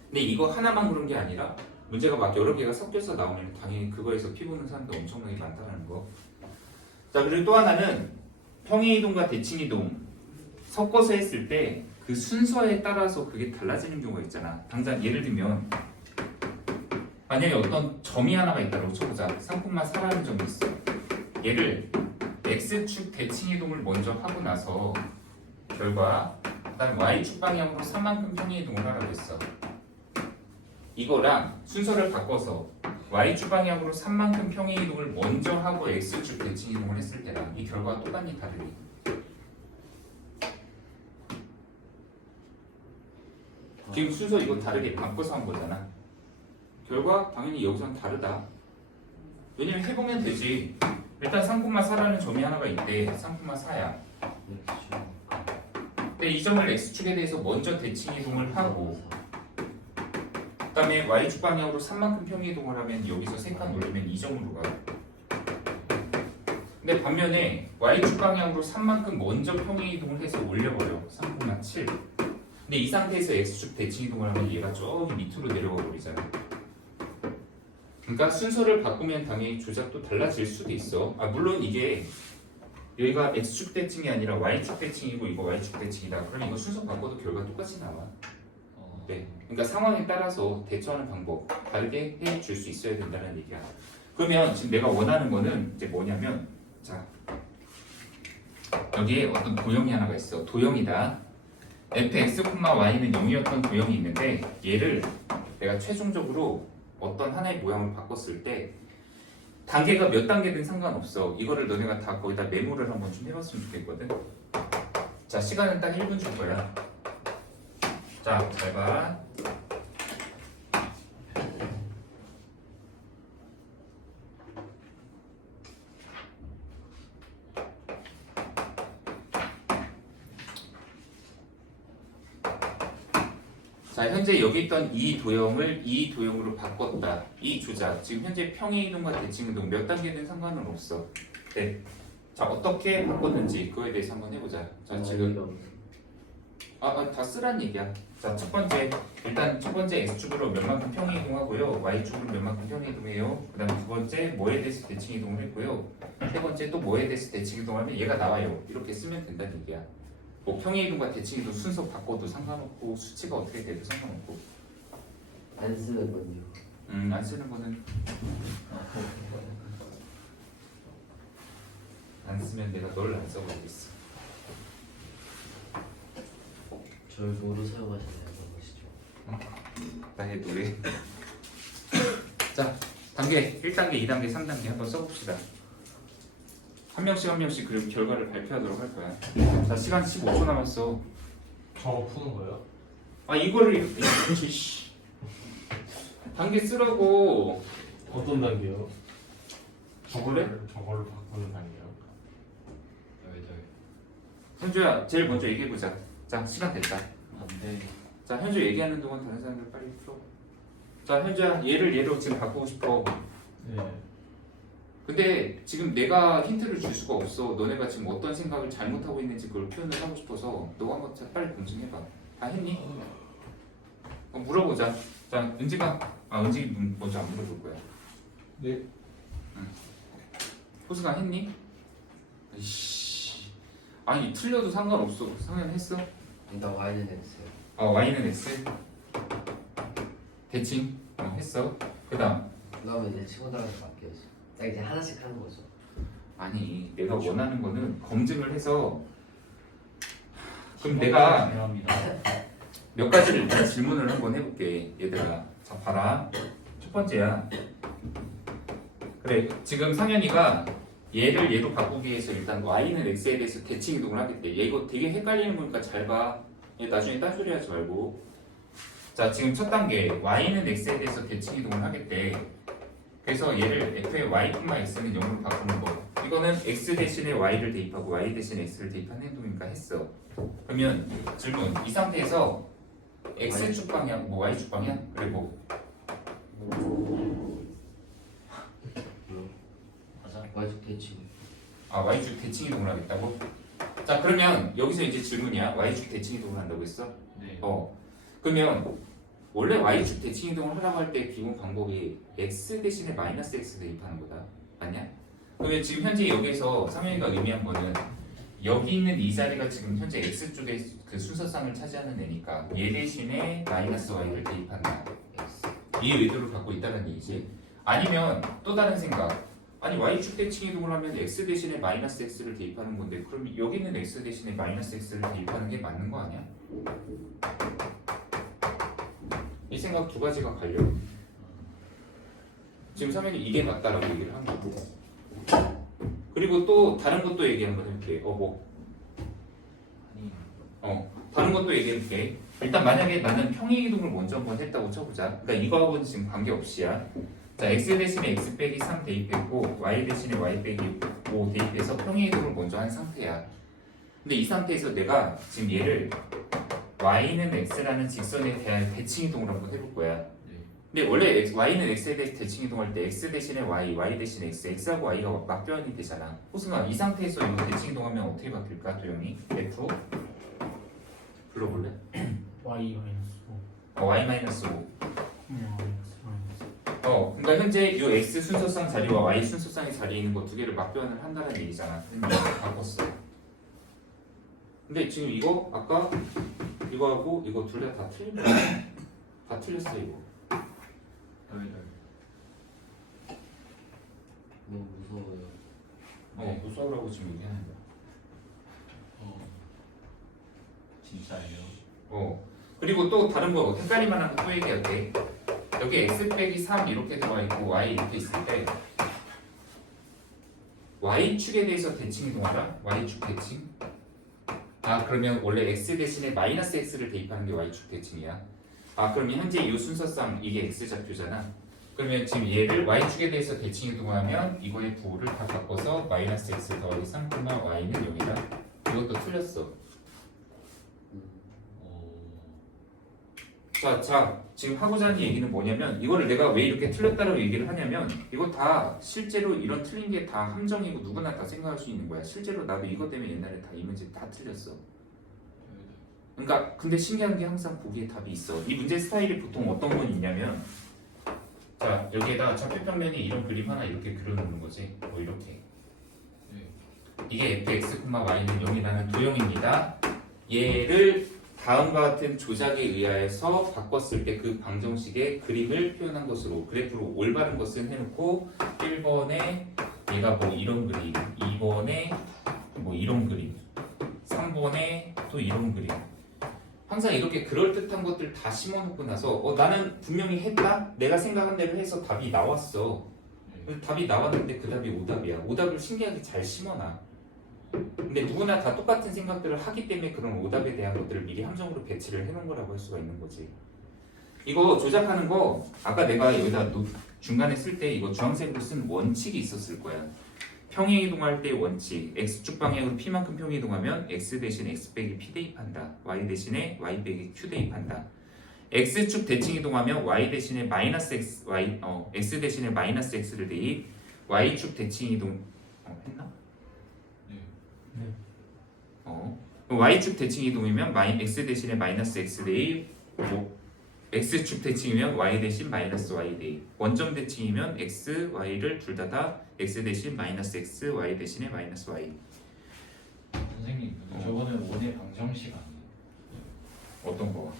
근데 이거 하나만 그런 게 아니라 문제가 막 여러 개가 섞여서 나오면 당연히 그거에서 피 보는 사람도 엄청나게 많다는 거. 자, 그리고 또 하나는 평행 이동과 대칭 이동 섞어서 했을 때 그 순서에 따라서 그게 달라지는 경우가 있잖아. 당장 예를 들면 만약에 어떤 점이 하나가 있다고 쳐보자. 3,4라는 점이 있어. 얘를 x축 대칭 이동을 먼저 하고 나서 결과 그다음 y축 방향으로 3만큼 평행 이동을 하라고 했어. 이거랑 순서를 바꿔서 y축 방향으로 3만큼 평행 이동을 먼저 하고 x축 대칭 이동을 했을 때랑 이 결과가 똑같이 다르니. 지금 순서 이거 다르게 바꿔서 한 거잖아. 결과 당연히 여기서는 다르다. 왜냐면 해보면 되지. 일단 3,4라는 점이 하나가 있대. 3,4야. 근데 이 점을 x축에 대해서 먼저 대칭 이동을 하고 그 다음에 y축 방향으로 3만큼 평행 이동을 하면 여기서 3칸 올리면 이 점으로 가. 근데 반면에 y축 방향으로 3만큼 먼저 평행 이동을 해서 올려버려. 3,7. 근데 이 상태에서 x축 대칭 이동을 하면 얘가 저기 밑으로 내려가 버리잖아. 그러니까 순서를 바꾸면 당연히 조작도 달라질 수도 있어. 물론 이게 여기가 x축 대칭이 아니라 y축 대칭이고 이거 y축 대칭이다. 그럼 이거 순서 바꿔도 결과 똑같이 나와. 네. 그러니까 상황에 따라서 대처하는 방법 다르게 해 줄 수 있어야 된다는 얘기야. 그러면 지금 내가 원하는 거는 이제 뭐냐면 자 여기에 어떤 도형이 하나가 있어. 도형이다. fx, y는 0이었던 도형이 있는데 얘를 내가 최종적으로 어떤 하나의 모양으로 바꿨을 때 단계가 몇 단계든 상관없어. 이거를 너네가 다 거기다 메모를 한번 좀 해봤으면 좋겠거든. 자 시간은 딱 1분 줄 거야. 자 잘 봐. 자 현재 여기 있던 이 도형을 이 도형으로 바꿨다. 이 조작 지금 현재 평행이동과 대칭이동 몇 단계든 상관은 없어. 네. 자 어떻게 바꿨는지 그거에 대해서 한번 해보자. 자 지금 다 쓰란 얘기야. 자 첫 번째 일단 첫 번째 x축으로 몇만큼 평행이동하고요. y축으로 몇만큼 평행이동해요. 그 다음에 두 번째 뭐에 대해서 대칭이동을 했고요. 세 번째 또 뭐에 대해서 대칭이동하면 얘가 나와요. 이렇게 쓰면 된다는 얘기야. 뭐 평행이동과 대칭이동 순서 바꿔도 상관없고 수치가 어떻게 돼도 상관없고. 안 쓰는 건요. 안 쓰는 거는 안 쓰면 내가 널 안 써버리겠어. 저를 뭐로 사용하시나요? 보시죠. 나의 노래. 자 단계 1단계, 2단계, 3단계 한번 써봅시다. 한 명씩 그리고 결과를 발표하도록 할 거야. 자 시간 15초 남았어. 저거 푸는 거예요? 아 이거를 이렇게 씨. 단계 쓰라고. 어떤 단계요? 저거를 저거를 바꾸는 단계요? 현주야 제일 먼저 얘기해보자. 자 시간 됐다. 안돼. 자 현주 얘기하는 동안 다른 사람들 빨리 풀어. 자 현주야 얘를 얘로 지금 바꾸고 싶어. 네. 근데 지금 내가 힌트를 줄 수가 없어. 너네가 지금 어떤 생각을 잘못하고 있는지 그걸 표현을 하고 싶어서 너가 한번 빨리 검증해봐. 다 했니? 물어보자. 자 은지가 은지 먼저 안 물어볼 거야. 네. 호수가 했니? 이씨. 아니 틀려도 상관없어. 상현 했어? 일단 Y는 X요. y는 x. 대칭 했어. 그다음 그다음에 이제 친구들한테 맡겨야지. 딱 이제 하나씩 하는 거죠. 아니 내가 원하는 거는 검증을 해서 그럼 내가 미안합니다. 몇 가지를 일단 질문을 한번 해볼게. 얘들아 자 봐라. 첫 번째야. 그래 지금 상현이가 얘를 얘로 바꾸기 위해서 일단 y는 x에 대해서 대칭 이동을 하겠대. 얘 이거 되게 헷갈리는 거니까 잘 봐. 얘 나중에 딴소리 하지 말고. 자 지금 첫 단계 y는 x에 대해서 대칭 이동을 하겠대. 그래서 얘를 f의 y, x는 0으로 바꾸는 거. 이거는 x 대신에 y를 대입하고 y 대신에 x를 대입하는 행동이니까 했어. 그러면 질문 이 상태에서 x축 방향, 뭐 y축 방향? 그래 뭐 맞아. Y축 대칭. y축 대칭 이동을 하겠다고? 자 그러면 여기서 이제 질문이야. y축 대칭 이동을 한다고 했어? 네. 그러면 원래 y축 대칭 이동을 하라고 할 때 기본 방법이 x 대신에 마이너스 x 대입하는 거다. 맞냐? 그러면 지금 현재 여기서 상현이가 의미한 거는 여기 있는 이 자리가 지금 현재 x 쪽의 그 순서상을 차지하는 애니까 얘 대신에 마이너스 y를 대입한다. X. 이 의도를 갖고 있다는 얘기지. 아니면 또 다른 생각. 아니 y축 대칭 이동을 하면 x 대신에 마이너스 x를 대입하는 건데 그럼 여기 있는 x 대신에 마이너스 x를 대입하는 게 맞는 거 아니야? 이 생각 두 가지가 갈려. 지금 상현이 이게 맞다라고 얘기를 한 거고. 그리고 또 다른 것도 얘기 한번 해볼게. 아니. 다른 것도 얘기해볼게. 일단 만약에 나는 평행이동을 먼저 한번 했다고 쳐보자. 그러니까 이거하고는 지금 관계없이야. 자 x 대신에 x 빼기 3 대입했고 y 대신에 y 빼기 5 대입해서 평행이동을 먼저 한 상태야. 근데 이 상태에서 내가 지금 얘를 y는 x라는 직선에 대한 대칭이동을 한번 해볼 거야. 네. 근데 원래 y는 x에 대해서 대칭이동할 때 x 대신에 y, y 대신에 x, x하고 y가 맞교환이 되잖아. 호승아 이 상태에서 이거 대칭이동하면 어떻게 바뀔까? 도영이 f 불러볼래? Y 마이너스 5. y 마이너스 5. 마이너스. 그러니까 현재 이 x 순서상 자리와 y 순서상의 자리에 있는 거 두 개를 맞교환을 한다는 얘기잖아. 근데 바꿨어. 근데 지금 이거 아까 이거하고 이거 둘 다 틀린 거야. 다 틀렸어 이거. 너무 무서워요. 무서우라고 지금 얘기하는 거야. 진짜예요? 그리고 또 다른 거 헷갈릴 만한 거 또 얘기할게. 여기 x 빼기 3 이렇게 들어가 있고 y 이렇게 있을 때 y축에 대해서 대칭 이동하라. y축 대칭. 그러면 원래 x 대신에 마이너스 x를 대입하는 게 y축 대칭이야. 그러면 현재 이 순서상 이게 x좌표잖아. 그러면 지금 얘를 y축에 대해서 대칭 이동하면 이거의 부호를 다 바꿔서 마이너스 x 더하기 3, y는 0이다. 이것도 틀렸어. 자, 지금 하고자 하는 얘기는 뭐냐면 이거를 내가 왜 이렇게 틀렸다고 얘기를 하냐면 이거 다 실제로 이런 틀린 게 다 함정이고 누구나 다 생각할 수 있는 거야. 실제로 나도 이것 때문에 옛날에 다 이 문제 다 틀렸어. 그러니까 근데 신기한 게 항상 보기에 답이 있어. 이 문제 스타일이 보통 어떤 건 있냐면 자 여기에다 좌표평면에 이런 그림 하나 이렇게 그려놓는 거지. 뭐 이렇게 이게 fx, y는 0이라는 도형입니다. 얘를 다음과 같은 조작에 의하여서 바꿨을 때 그 방정식의 그림을 표현한 것으로 그래프로 올바른 것을 해놓고 1번에 얘가 뭐 이런 그림, 2번에 뭐 이런 그림, 3번에 또 이런 그림. 항상 이렇게 그럴듯한 것들 다 심어놓고 나서 나는 분명히 했다? 내가 생각한 대로 해서 답이 나왔어. 답이 나왔는데 그 답이 오답이야. 오답을 신기하게 잘 심어놔. 근데 누구나 다 똑같은 생각들을 하기 때문에 그런 오답에 대한 것들을 미리 함정으로 배치를 해놓은 거라고 할 수가 있는 거지. 이거 조작하는 거 아까 내가 여기다 중간에 쓸 때 이거 주황색으로 쓴 원칙이 있었을 거야. 평행이동할 때 원칙. x축 방향으로 p만큼 평행이동하면 x 대신에 x 빼기 p 대입한다. y 대신에 y 빼기 q 대입한다. x축 대칭 이동하면 y 대신에 마이너스 x, x 대신에 마이너스 x를 대입. y축 대칭 이동 했나? y축 대칭 이동이면 x 대신에 마이너스 x 대입, x축 대칭이면 y 대신 마이너스 y 대입. 원점 대칭이면 x, y를 둘 다 x 대신 마이너스 x, y 대신에 마이너스 y. 선생님, 저거는 원의 방정식 아니에요? 어떤 거?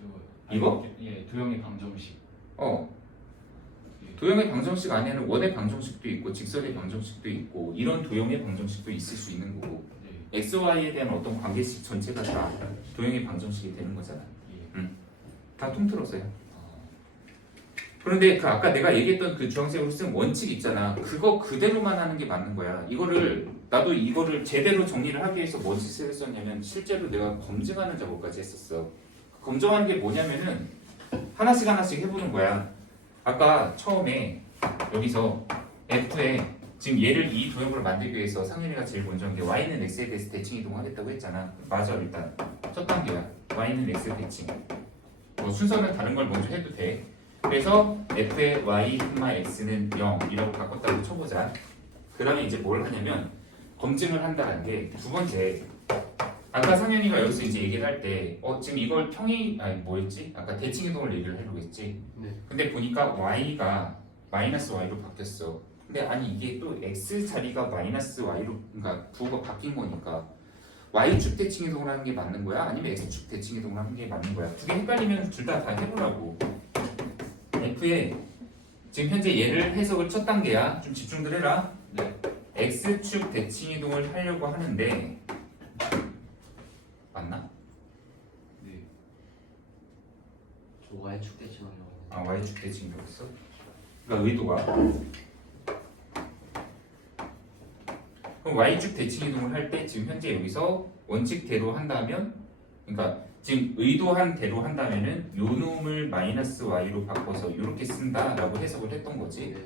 저거 이거? 예, 도형의 방정식. 도형의 방정식 안에는 원의 방정식도 있고 직선의 방정식도 있고 이런 도형의 방정식도 있을 수 있는 거고 x, y에 대한 어떤 관계식 전체가 다 도형의 방정식이 되는 거잖아. 다 통틀어서요. 그런데 그 아까 내가 얘기했던 그 주황색으로 쓴 원칙 있잖아. 그거 그대로만 하는 게 맞는 거야. 나도 이거를 제대로 정리를 하기 위해서 뭔 짓을 했었냐면 실제로 내가 검증하는 작업까지 했었어. 검증하는 게 뭐냐면은 하나씩 해보는 거야. 아까 처음에 여기서 F에 지금 얘를 이 도형으로 만들기 위해서 상현이가 제일 먼저 한 게 y는 x에 대해서 대칭 이동하겠다고 했잖아. 맞아. 일단 첫 단계야. y는 x 대칭. 순서는 다른 걸 먼저 해도 돼. 그래서 f의 y, x는 0이라고 바꿨다고 쳐보자. 그 다음에 이제 뭘 하냐면 검증을 한다는 게 두 번째. 아까 상현이가 여기서 이제 얘기를 할 때 지금 이걸 뭐였지? 아까 대칭 이동을 얘기를 하려고 했지. 근데 보니까 y가 마이너스 y로 바뀌었어. 근데 아니 이게 또 x 자리가 마이너스 y로 그러니까 부호가 바뀐 거니까 y축 대칭 이동을 하는 게 맞는 거야? 아니면 x축 대칭 이동을 하는 게 맞는 거야? 두 개 헷갈리면 둘 다 해보라고. F에 지금 현재 얘를 해석을 첫 단계야. 좀 집중들 해라. x축 대칭 이동을 하려고 하는데 맞나? 저 y축 대칭하려고. y축 대칭 이동했어? 그러니까 의도가 그럼 y축 대칭 이동을 할 때 지금 현재 여기서 원칙대로 한다면 그러니까 지금 의도한 대로 한다면은 요 놈을 마이너스 y로 바꿔서 이렇게 쓴다라고 해석을 했던 거지.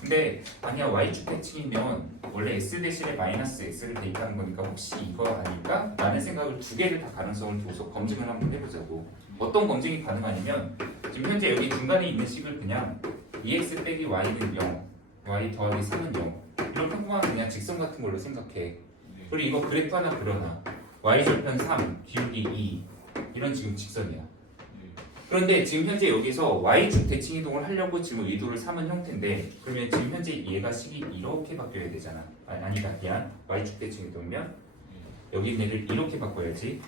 근데 아니야 y축 대칭이면 원래 x 대신에 마이너스 x를 대입하는 거니까 혹시 이거 아닐까? 라는 생각을 두 개를 다 가능성을 두어서 검증을 한번 해보자고. 어떤 검증이 가능하냐면 지금 현재 여기 중간에 있는 식을 그냥 2x 빼기 y는 0 y 더하기 3은 0 이런 평범한 그냥 직선 같은 걸로 생각해. 그리고 이거 그래프 하나 그려놔. y절편 3 기울기 2 이런 지금 직선이야. 그런데 지금 현재 여기서 y축 대칭 이동을 하려고 지금 의도를 삼은 형태인데 그러면 지금 현재 얘가 식이 이렇게 바뀌어야 되잖아. 아니다 미안. y축 대칭 이동이면 여기 있는 애를 이렇게 바꿔야지.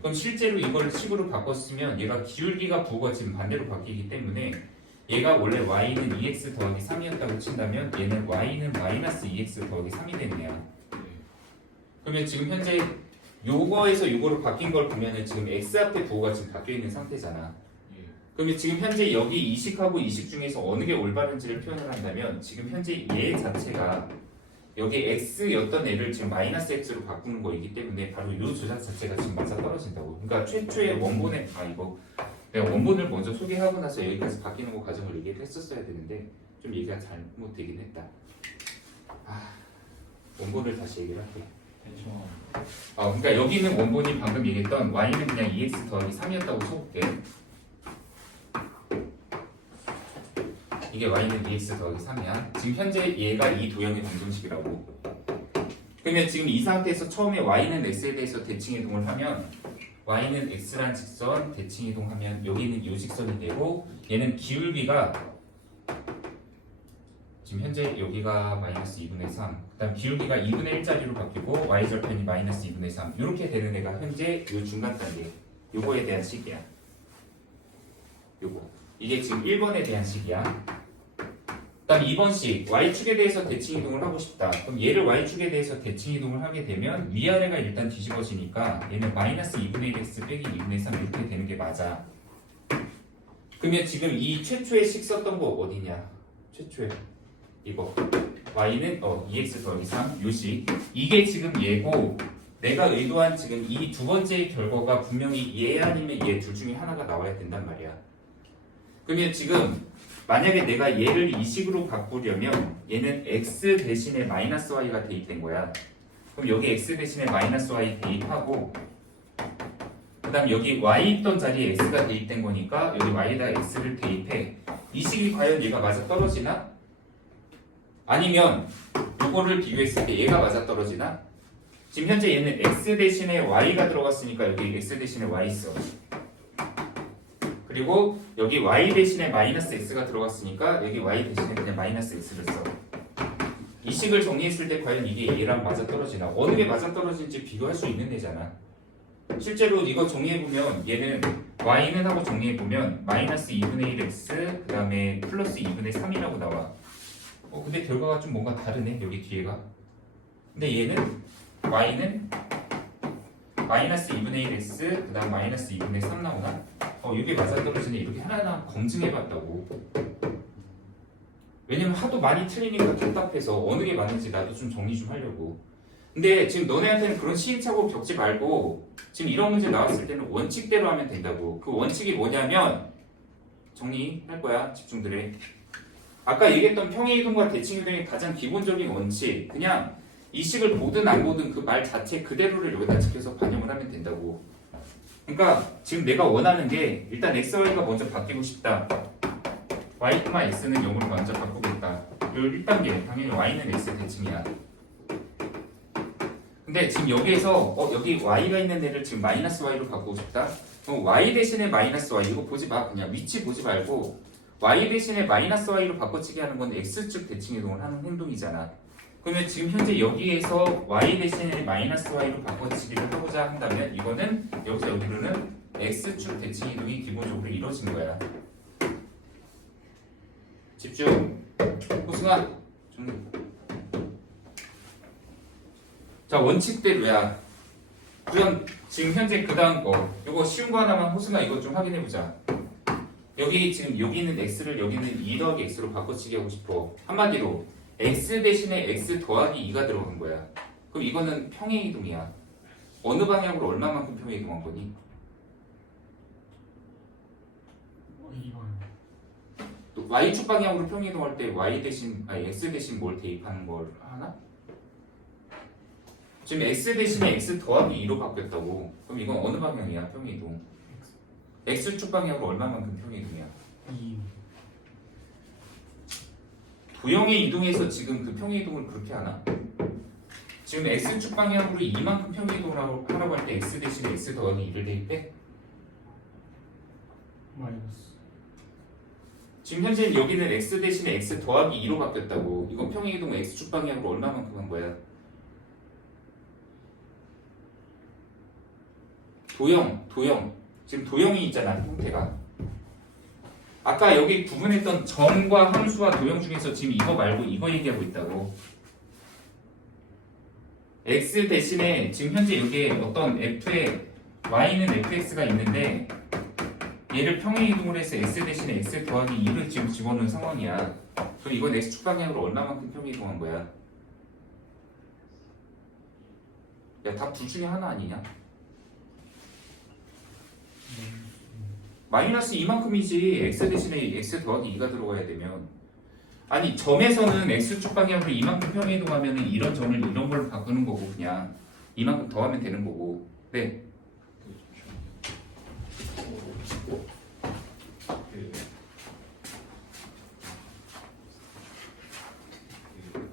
그럼 실제로 이걸 식으로 바꿨으면 얘가 기울기가 부호가 지금 반대로 바뀌기 때문에 얘가 원래 y는 2x 더하기 3이었다고 친다면 얘는 y는 마이너스 2x 더하기 3이 되는 애야. 그러면 지금 현재 요거에서 요거로 바뀐 걸 보면은 지금 x 앞에 부호가 지금 바뀌어 있는 상태잖아. 그러면 지금 현재 여기 이식하고 이식 중에서 어느 게 올바른지를 표현을 한다면 지금 현재 얘 자체가 여기 x였던 애를 지금 마이너스 x로 바꾸는 거이기 때문에 바로 이 조작 자체가 지금 맞아 떨어진다고. 그러니까 최초의 원본의 이거 내가 원본을 먼저 소개하고 나서 여기까지 바뀌는 거 과정을 얘기를 했었어야 되는데 좀 얘기가 잘못되긴 했다. 원본을 다시 얘기를 할게. 대충 그러니까 여기는 원본이 방금 얘기했던 y는 그냥 2x 더하기 3이었다고 쳐볼게. 이게 y는 2x 더하기 3이야. 지금 현재 얘가 이 도형의 방정식이라고. 그러면 지금 이 상태에서 처음에 y는 x에 대해서 대칭 이동을 하면 y는 x란 직선 대칭 이동하면 여기는 요 직선이 되고 얘는 기울기가 지금 현재 여기가 마이너스 2분의 3, 그 다음 기울기가 2분의 1짜리로 바뀌고 y절편이 마이너스 2분의 3 이렇게 되는 애가 현재 요 중간 단계 요거에 대한 식이야. 요거 이게 지금 1번에 대한 식이야. 그 다음 2번식 y축에 대해서 대칭 이동을 하고 싶다. 그럼 얘를 y축에 대해서 대칭 이동을 하게 되면 위아래가 일단 뒤집어지니까 얘는 마이너스 2분의 1x 빼기 2분의 3 이렇게 되는 게 맞아. 그러면 지금 이 최초의 식 썼던 거 어디냐? 최초에 이거 y는 2x 더하기 3 요식 이게 지금 얘고 내가 의도한 지금 이 두 번째 결과가 분명히 얘 아니면 얘 둘 중에 하나가 나와야 된단 말이야. 그러면 지금 만약에 내가 얘를 이 식으로 바꾸려면 얘는 x 대신에 마이너스 y가 대입된 거야. 그럼 여기 x 대신에 마이너스 y 대입하고 그 다음 여기 y 있던 자리에 x가 대입된 거니까 여기 y에다 x를 대입해. 이 식이 과연 얘가 맞아 떨어지나? 아니면 요거를 비교했을 때 얘가 맞아 떨어지나? 지금 현재 얘는 x 대신에 y가 들어갔으니까 여기 x 대신에 y 있어. 그리고 여기 y 대신에 마이너스 x가 들어갔으니까 여기 y 대신에 그냥 마이너스 x를 써. 이 식을 정리했을 때 과연 이게 얘랑 맞아 떨어지나? 어느 게 맞아 떨어진지 비교할 수 있는 애잖아. 실제로 이거 정리해보면 얘는 y는 하고 정리해보면 마이너스 2분의 1x 그 다음에 플러스 2분의 3이라고 나와. 근데 결과가 좀 뭔가 다르네 여기 뒤에가. 근데 얘는 y는 마이너스 2분의 1x 그 다음 마이너스 2분의 3 나오나? 이게 맞아떨어지네. 이렇게 하나하나 검증해봤다고. 왜냐면 하도 많이 틀리니까 답답해서 어느 게 맞는지 나도 좀 정리 좀 하려고. 근데 지금 너네한테는 그런 시행착오 겪지 말고 지금 이런 문제 나왔을 때는 원칙대로 하면 된다고. 그 원칙이 뭐냐면 정리할 거야. 집중들 해. 아까 얘기했던 평행이동과 대칭이동의 가장 기본적인 원칙 그냥 이 식을 보든 안 보든 그 말 자체 그대로를 여기다 집혀서 반영을 하면 된다고. 그러니까 지금 내가 원하는 게 일단 x, y가 먼저 바뀌고 싶다. y, x는 0으로 먼저 바꾸겠다. 요 1단계 당연히 y는 x 대칭이야. 근데 지금 여기에서 여기 y가 있는 애를 지금 마이너스 y로 바꾸고 싶다. 그럼 y 대신에 마이너스 y 이거 보지 마. 그냥 위치 보지 말고 y 대신에 마이너스 y로 바꿔치기 하는 건 x축 대칭 이동을 하는 행동이잖아. 그러면 지금 현재 여기에서 y 대신에 마이너스 y로 바꿔치기를 하고자 한다면 이거는 여기서 여기로는 x축 대칭 이동이 기본적으로 이루어진 거야. 집중. 호승아 정리. 자 원칙대로야. 그럼 지금 현재 그 다음 거 이거 쉬운 거 하나만 호승아 이거 좀 확인해보자. 여기 지금 여기는 x를 여기는 2 더하기 x로 바꿔치기 하고 싶어. 한마디로 x 대신에 x 더하기 2가 들어간 거야. 그럼 이거는 평행이동이야. 어느 방향으로 얼마만큼 평행이동한 거니? 2번. 또 y축 방향으로 평행이동할 때 y 대신 x 대신 뭘 대입하는 걸 하나? 지금 x 대신에 x 더하기 2로 바뀌었다고. 그럼 이건 어느 방향이야 평행이동? x축 방향으로 얼마만큼 평행이동이야? 2. 도형의 이동에서 지금 그 평행이동을 그렇게 하나? 지금 x축 방향으로 이만큼 평행이동을 하라고 할 때 x 대신에 x 더하기 2를 대입해? 마이너스 지금 현재 여기는 x 대신에 x 더하기 2로 바뀌었다고. 이건 평행이동 x축 방향으로 얼마만큼 한 거야? 도형. 지금 도형이 있잖아, 형태가. 아까 여기 구분했던 점과 함수와 도형 중에서 지금 이거 말고 이거 얘기하고 있다고. x 대신에 지금 현재 여기에 어떤 f에 y는 fx가 있는데 얘를 평행이동을 해서 x 대신에 x 더하기 2를 지금 집어넣은 상황이야. 그럼 이건 x축 방향으로 얼마만큼 평행이동한 거야? 야, 답 둘 중에 하나 아니냐? 마이너스 이만큼이지. x 대신에 x 더하기 2가 들어가야 되면. 아니, 점에서는 x축 방향으로 이만큼 평행이동하면 이런 점을 이런 걸로 바꾸는 거고, 그냥 이만큼 더하면 되는 거고. 네.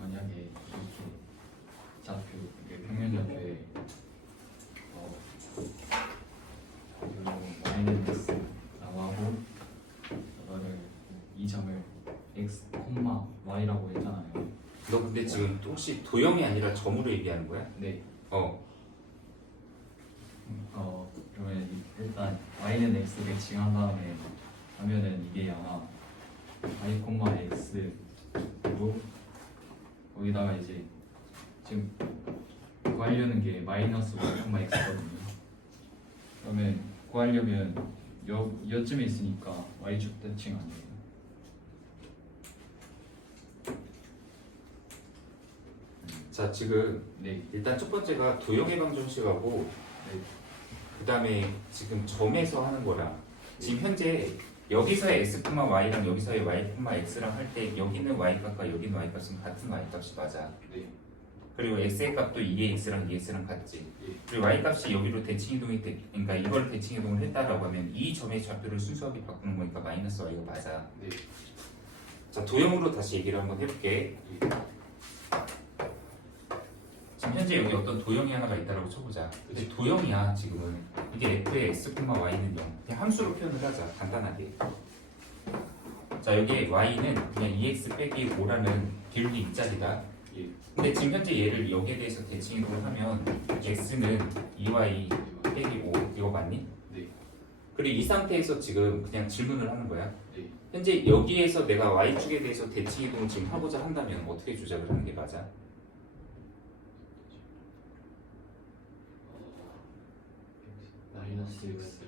만약에 이렇게 좌표 평면 좌표에 y는 x라고 하고 이거를 이 점을 x, y라고 했잖아요. 너 근데 지금 혹시 도형이 아니라 점으로 얘기하는 거야? 네. 그러면 일단 y는 x를 징한 다음에 하면은 이게 아마 y, x로 거기다가 이제 지금 구하려는 게 마이너스 y, x거든요. 그러면 구하려면 여쯤에 있으니까 y축 대칭 안 돼요. 자, 지금 네. 일단 첫 번째가 도형의 방정식하고 네. 그 다음에 지금 점에서 하는 거랑 지금 현재 여기서의 x, y랑 여기서의 y, x랑 할 때 여기는 y값과 여기는 y값은 같은 y값이 맞아. 네. 그리고 x의 값도 2x랑 2x랑 같지. 예. 그리고 y값이 여기로 대칭이동이 그러니까 이걸 대칭이동을 했다라고 하면 이 점의 좌표를 순수하게 바꾸는 거니까 마이너스 y가 맞아. 네. 자, 도형으로 다시 얘기를 한번 해볼게. 지금 현재 여기 어떤 도형이 하나가 있다라고 쳐보자. 근데 도형이야 지금은. 이게 f의 x, y는 0. 그냥 함수로 표현을 하자. 간단하게. 자, 여기 y는 그냥 2x 빼기 5라는 기울기 2짜리다. 예. 근데 지금 현재 얘를 여기에 대해서 대칭이동을 하면 x는 2y 빼기 5. 이거 맞니? 네. 그리고 이 상태에서 지금 그냥 질문을 하는 거야. 네. 현재 여기에서 내가 y축에 대해서 대칭이동을 지금 하고자 한다면 어떻게 조작을 하는 게 맞아? 마이너스 x.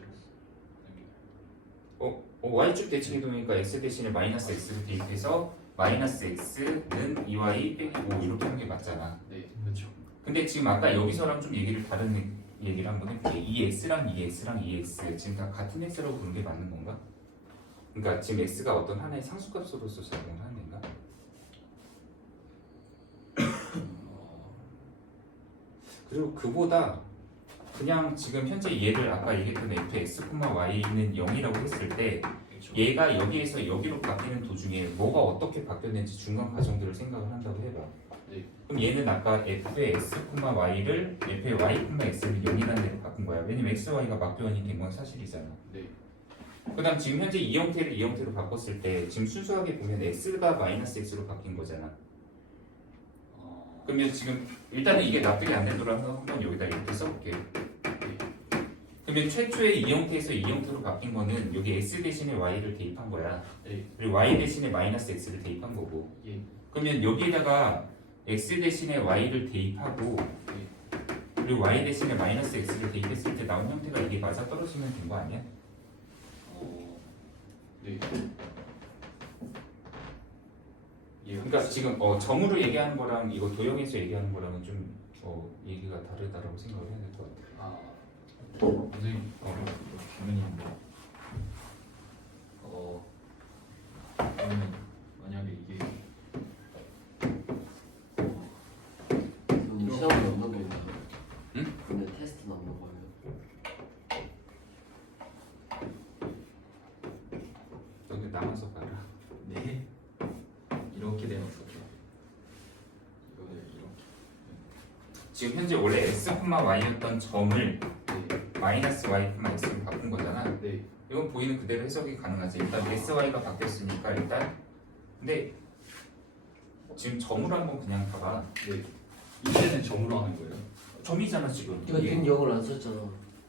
y축 대칭이동이니까 x 대신에 마이너스 x를 대입해서 마이너스 x는 2y 빼기 5 이렇게 하는 게 맞잖아. 네. 그렇죠. 근데 지금 아까 여기서랑 좀 다른 얘기를 한번 해볼게. 이 x랑 이 x랑 이 x 지금 다 같은 x라고 보는 게 맞는 건가? 그러니까 지금 x가 어떤 하나의 상수값으로서 작용을 하는 건가? 그리고 그보다 그냥 지금 현재 얘를 아까 얘기했던 fx, y는 0이라고 했을 때 그렇죠. 얘가 여기에서 여기로 바뀌는 도중에 뭐가 어떻게 바뀌었는지 중간 과정들을 생각을 한다고 해봐. 네. 그럼 얘는 아까 f의 x, y를 f의 y, x를 0이라는 데로 바꾼 거야. 왜냐면 x, y가 막교환이 된 건 사실이잖아. 네. 그 다음 지금 현재 이 형태를 이 형태로 바꿨을 때 지금 순수하게 보면 x가 마이너스 x로 바뀐 거잖아. 그러면 지금 일단은 이게 납득이 안 되도록 한번 여기다 이렇게 써볼게. 그러면 최초에 이 형태에서 이 형태로 바뀐 거는 여기 x 대신에 y를 대입한 거야. 네. 그리고 y 대신에 마이너스 x를 대입한 거고. 예. 그러면 여기에다가 x 대신에 y를 대입하고 그리고 y 대신에 마이너스 x를 대입했을 때 나온 형태가 이게 맞아 떨어지면 된 거 아니야? 네. 예. 그러니까 지금 점으로 얘기하는 거랑 이거 도형에서 얘기하는 거랑은 좀 얘기가 다르다라고 생각을 해야 될 것 같아. 선생님, 질문인데, 그러면 만약에 이게 그럼 시험이 없는 건가요? 응? 근데 테스트는 없는 거예요? 너는 남아서 봐라. 네 이렇게 되면 어떻게? 이거를 이렇게. 지금 현재 원래 x, y였던 점을 네. 마이너스 y, x로 바꾼 거잖아. 네. 이건 보이는 그대로 해석이 가능하지. 일단 SY가 바뀌었으니까 일단 근데 지금 점으로 한번 그냥 봐봐. 네. 이때는 점으로 하는 거예요? 점이잖아 지금. 이거 는 영을 안 썼잖아.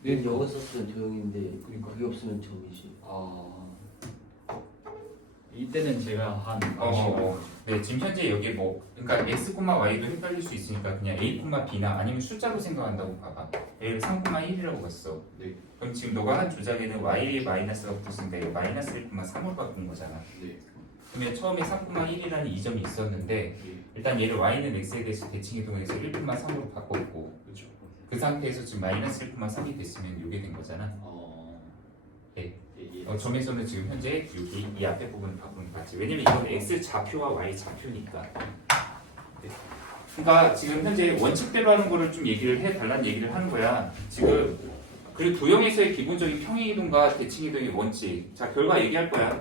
네. 는 영을 썼으면 도형인데 그러니까. 그게 없으면 점이지. 아 이때는 제가 한 방식으로 네, 지금 현재 여기 뭐 그러니까 x, y도 헷갈릴 수 있으니까 그냥 a, b나 아니면 숫자로 생각한다고 봐봐. 얘를 3,1이라고 했어. 네. 그럼 지금 너가 한 조작에는 y의 마이너스가 붙었으니까 마이너스 1,3으로 바꾼 거잖아. 네. 그러면 처음에 3,1이라는 이점이 있었는데 네. 일단 얘를 y는 x에 대해서 대칭 이동해서 1,3으로 바꿨고 그렇죠. 그 상태에서 지금 마이너스 1,3이 됐으면 이게 된 거잖아. 네. 점에서는 지금 현재 여기 이 앞에 부분을 바꾸는 거 같지. 왜냐면 이건 x 좌표와 y 좌표니까. 네. 그러니까 지금 현재 원칙대로 하는 거를 좀 얘기를 해달라는 얘기를 하는 거야. 지금 그리고 도형에서의 기본적인 평행이동과 대칭이동의 원칙. 자 결과 얘기할 거야.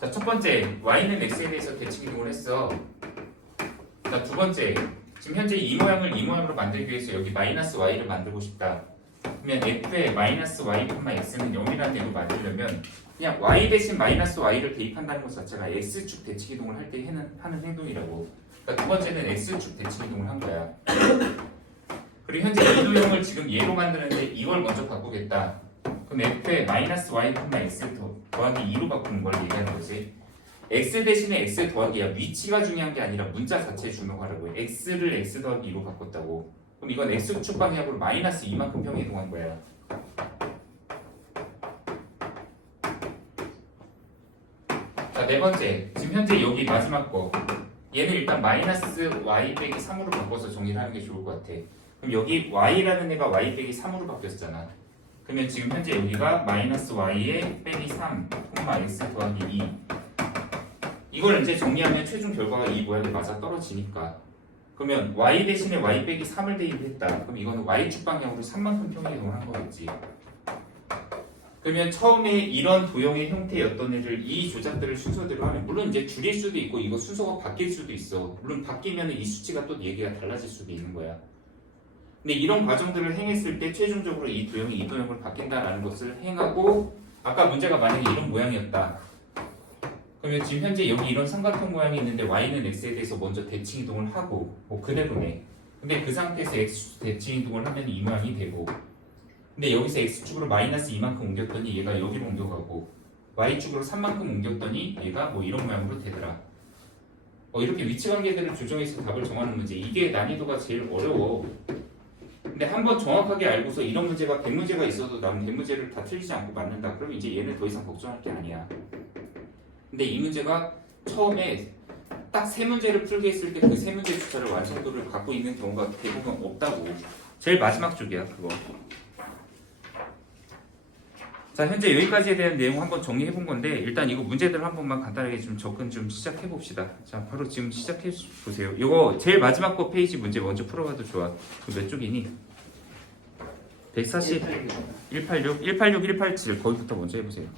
자 첫 번째 y는 x에 대해서 대칭이동을 했어. 자 두 번째 지금 현재 이 모양을 이 모양으로 만들기 위해서 여기 마이너스 y를 만들고 싶다. 그러면 f의 마이너스 y, x는 0이라는 대로 만들려면 그냥 y 대신 마이너스 y를 대입한다는 것 자체가 x축 대칭이동을 할 때 하는 행동이라고. 그러니까 두 번째는 x축 대칭이동을 한 거야. 그리고 현재 이 도형을 지금 얘로 만드는데 이걸 먼저 바꾸겠다. 그럼 f의 마이너스 y, x 더하기 2로 바꾸는 걸 얘기하는 거지. x 대신에 x 더하기야. 위치가 중요한 게 아니라 문자 자체에 주목하라고 해. x를 x 더하기 2로 바꿨다고. 그럼 이건 x축 방향으로 마이너스 2만큼 평행이동한 거야. 자, 네 번째. 지금 현재 여기 마지막 거. 얘는 일단 마이너스 y 빼기 3으로 바꿔서 정리를 하는 게 좋을 것 같아. 그럼 여기 y라는 애가 y 빼기 3으로 바뀌었잖아. 그러면 지금 현재 여기가 마이너스 y에 빼기 3, x 더하기 2. 이걸 이제 정리하면 최종 결과가 이 모양에 맞아 떨어지니까. 그러면 y 대신에 y 빼기 3을 대입했다. 그럼 이거는 y축 방향으로 3만큼 평행이동을 한 거겠지. 그러면 처음에 이런 도형의 형태였던 애를 이 조작들을 순서대로 하면 물론 이제 줄일 수도 있고 이거 순서가 바뀔 수도 있어. 물론 바뀌면 이 수치가 또 얘기가 달라질 수도 있는 거야. 근데 이런 과정들을 행했을 때 최종적으로 이 도형이 이 도형으로 바뀐다라는 것을 행하고 아까 문제가 만약에 이런 모양이었다. 그러면 지금 현재 여기 이런 삼각형 모양이 있는데 y는 x에 대해서 먼저 대칭 이동을 하고 뭐 그대로네. 근데 그 상태에서 x 대칭 이동을 하면 이 모양이 되고 근데 여기서 x축으로 마이너스 2만큼 옮겼더니 얘가 여기로 옮겨가고 y축으로 3만큼 옮겼더니 얘가 뭐 이런 모양으로 되더라. 이렇게 위치 관계들을 조정해서 답을 정하는 문제. 이게 난이도가 제일 어려워. 근데 한번 정확하게 알고서 이런 문제가 100문제가 있어도 나는 100문제를 다 틀리지 않고 맞는다. 그러면 이제 얘는 더 이상 걱정할 게 아니야. 근데 이 문제가 처음에 딱 세 문제를 풀게 했을 때 그 세 문제 주차를 완성도를 갖고 있는 경우가 대부분 없다고. 제일 마지막 쪽이야 그거. 자 현재 여기까지에 대한 내용 한번 정리해 본 건데 일단 이거 문제들 한 번만 간단하게 좀 접근 좀 시작해 봅시다. 자 바로 지금 시작해 보세요. 이거 제일 마지막 거 페이지 문제 먼저 풀어봐도 좋아. 몇 쪽이니? 140, 186, 187 거기부터 먼저 해보세요.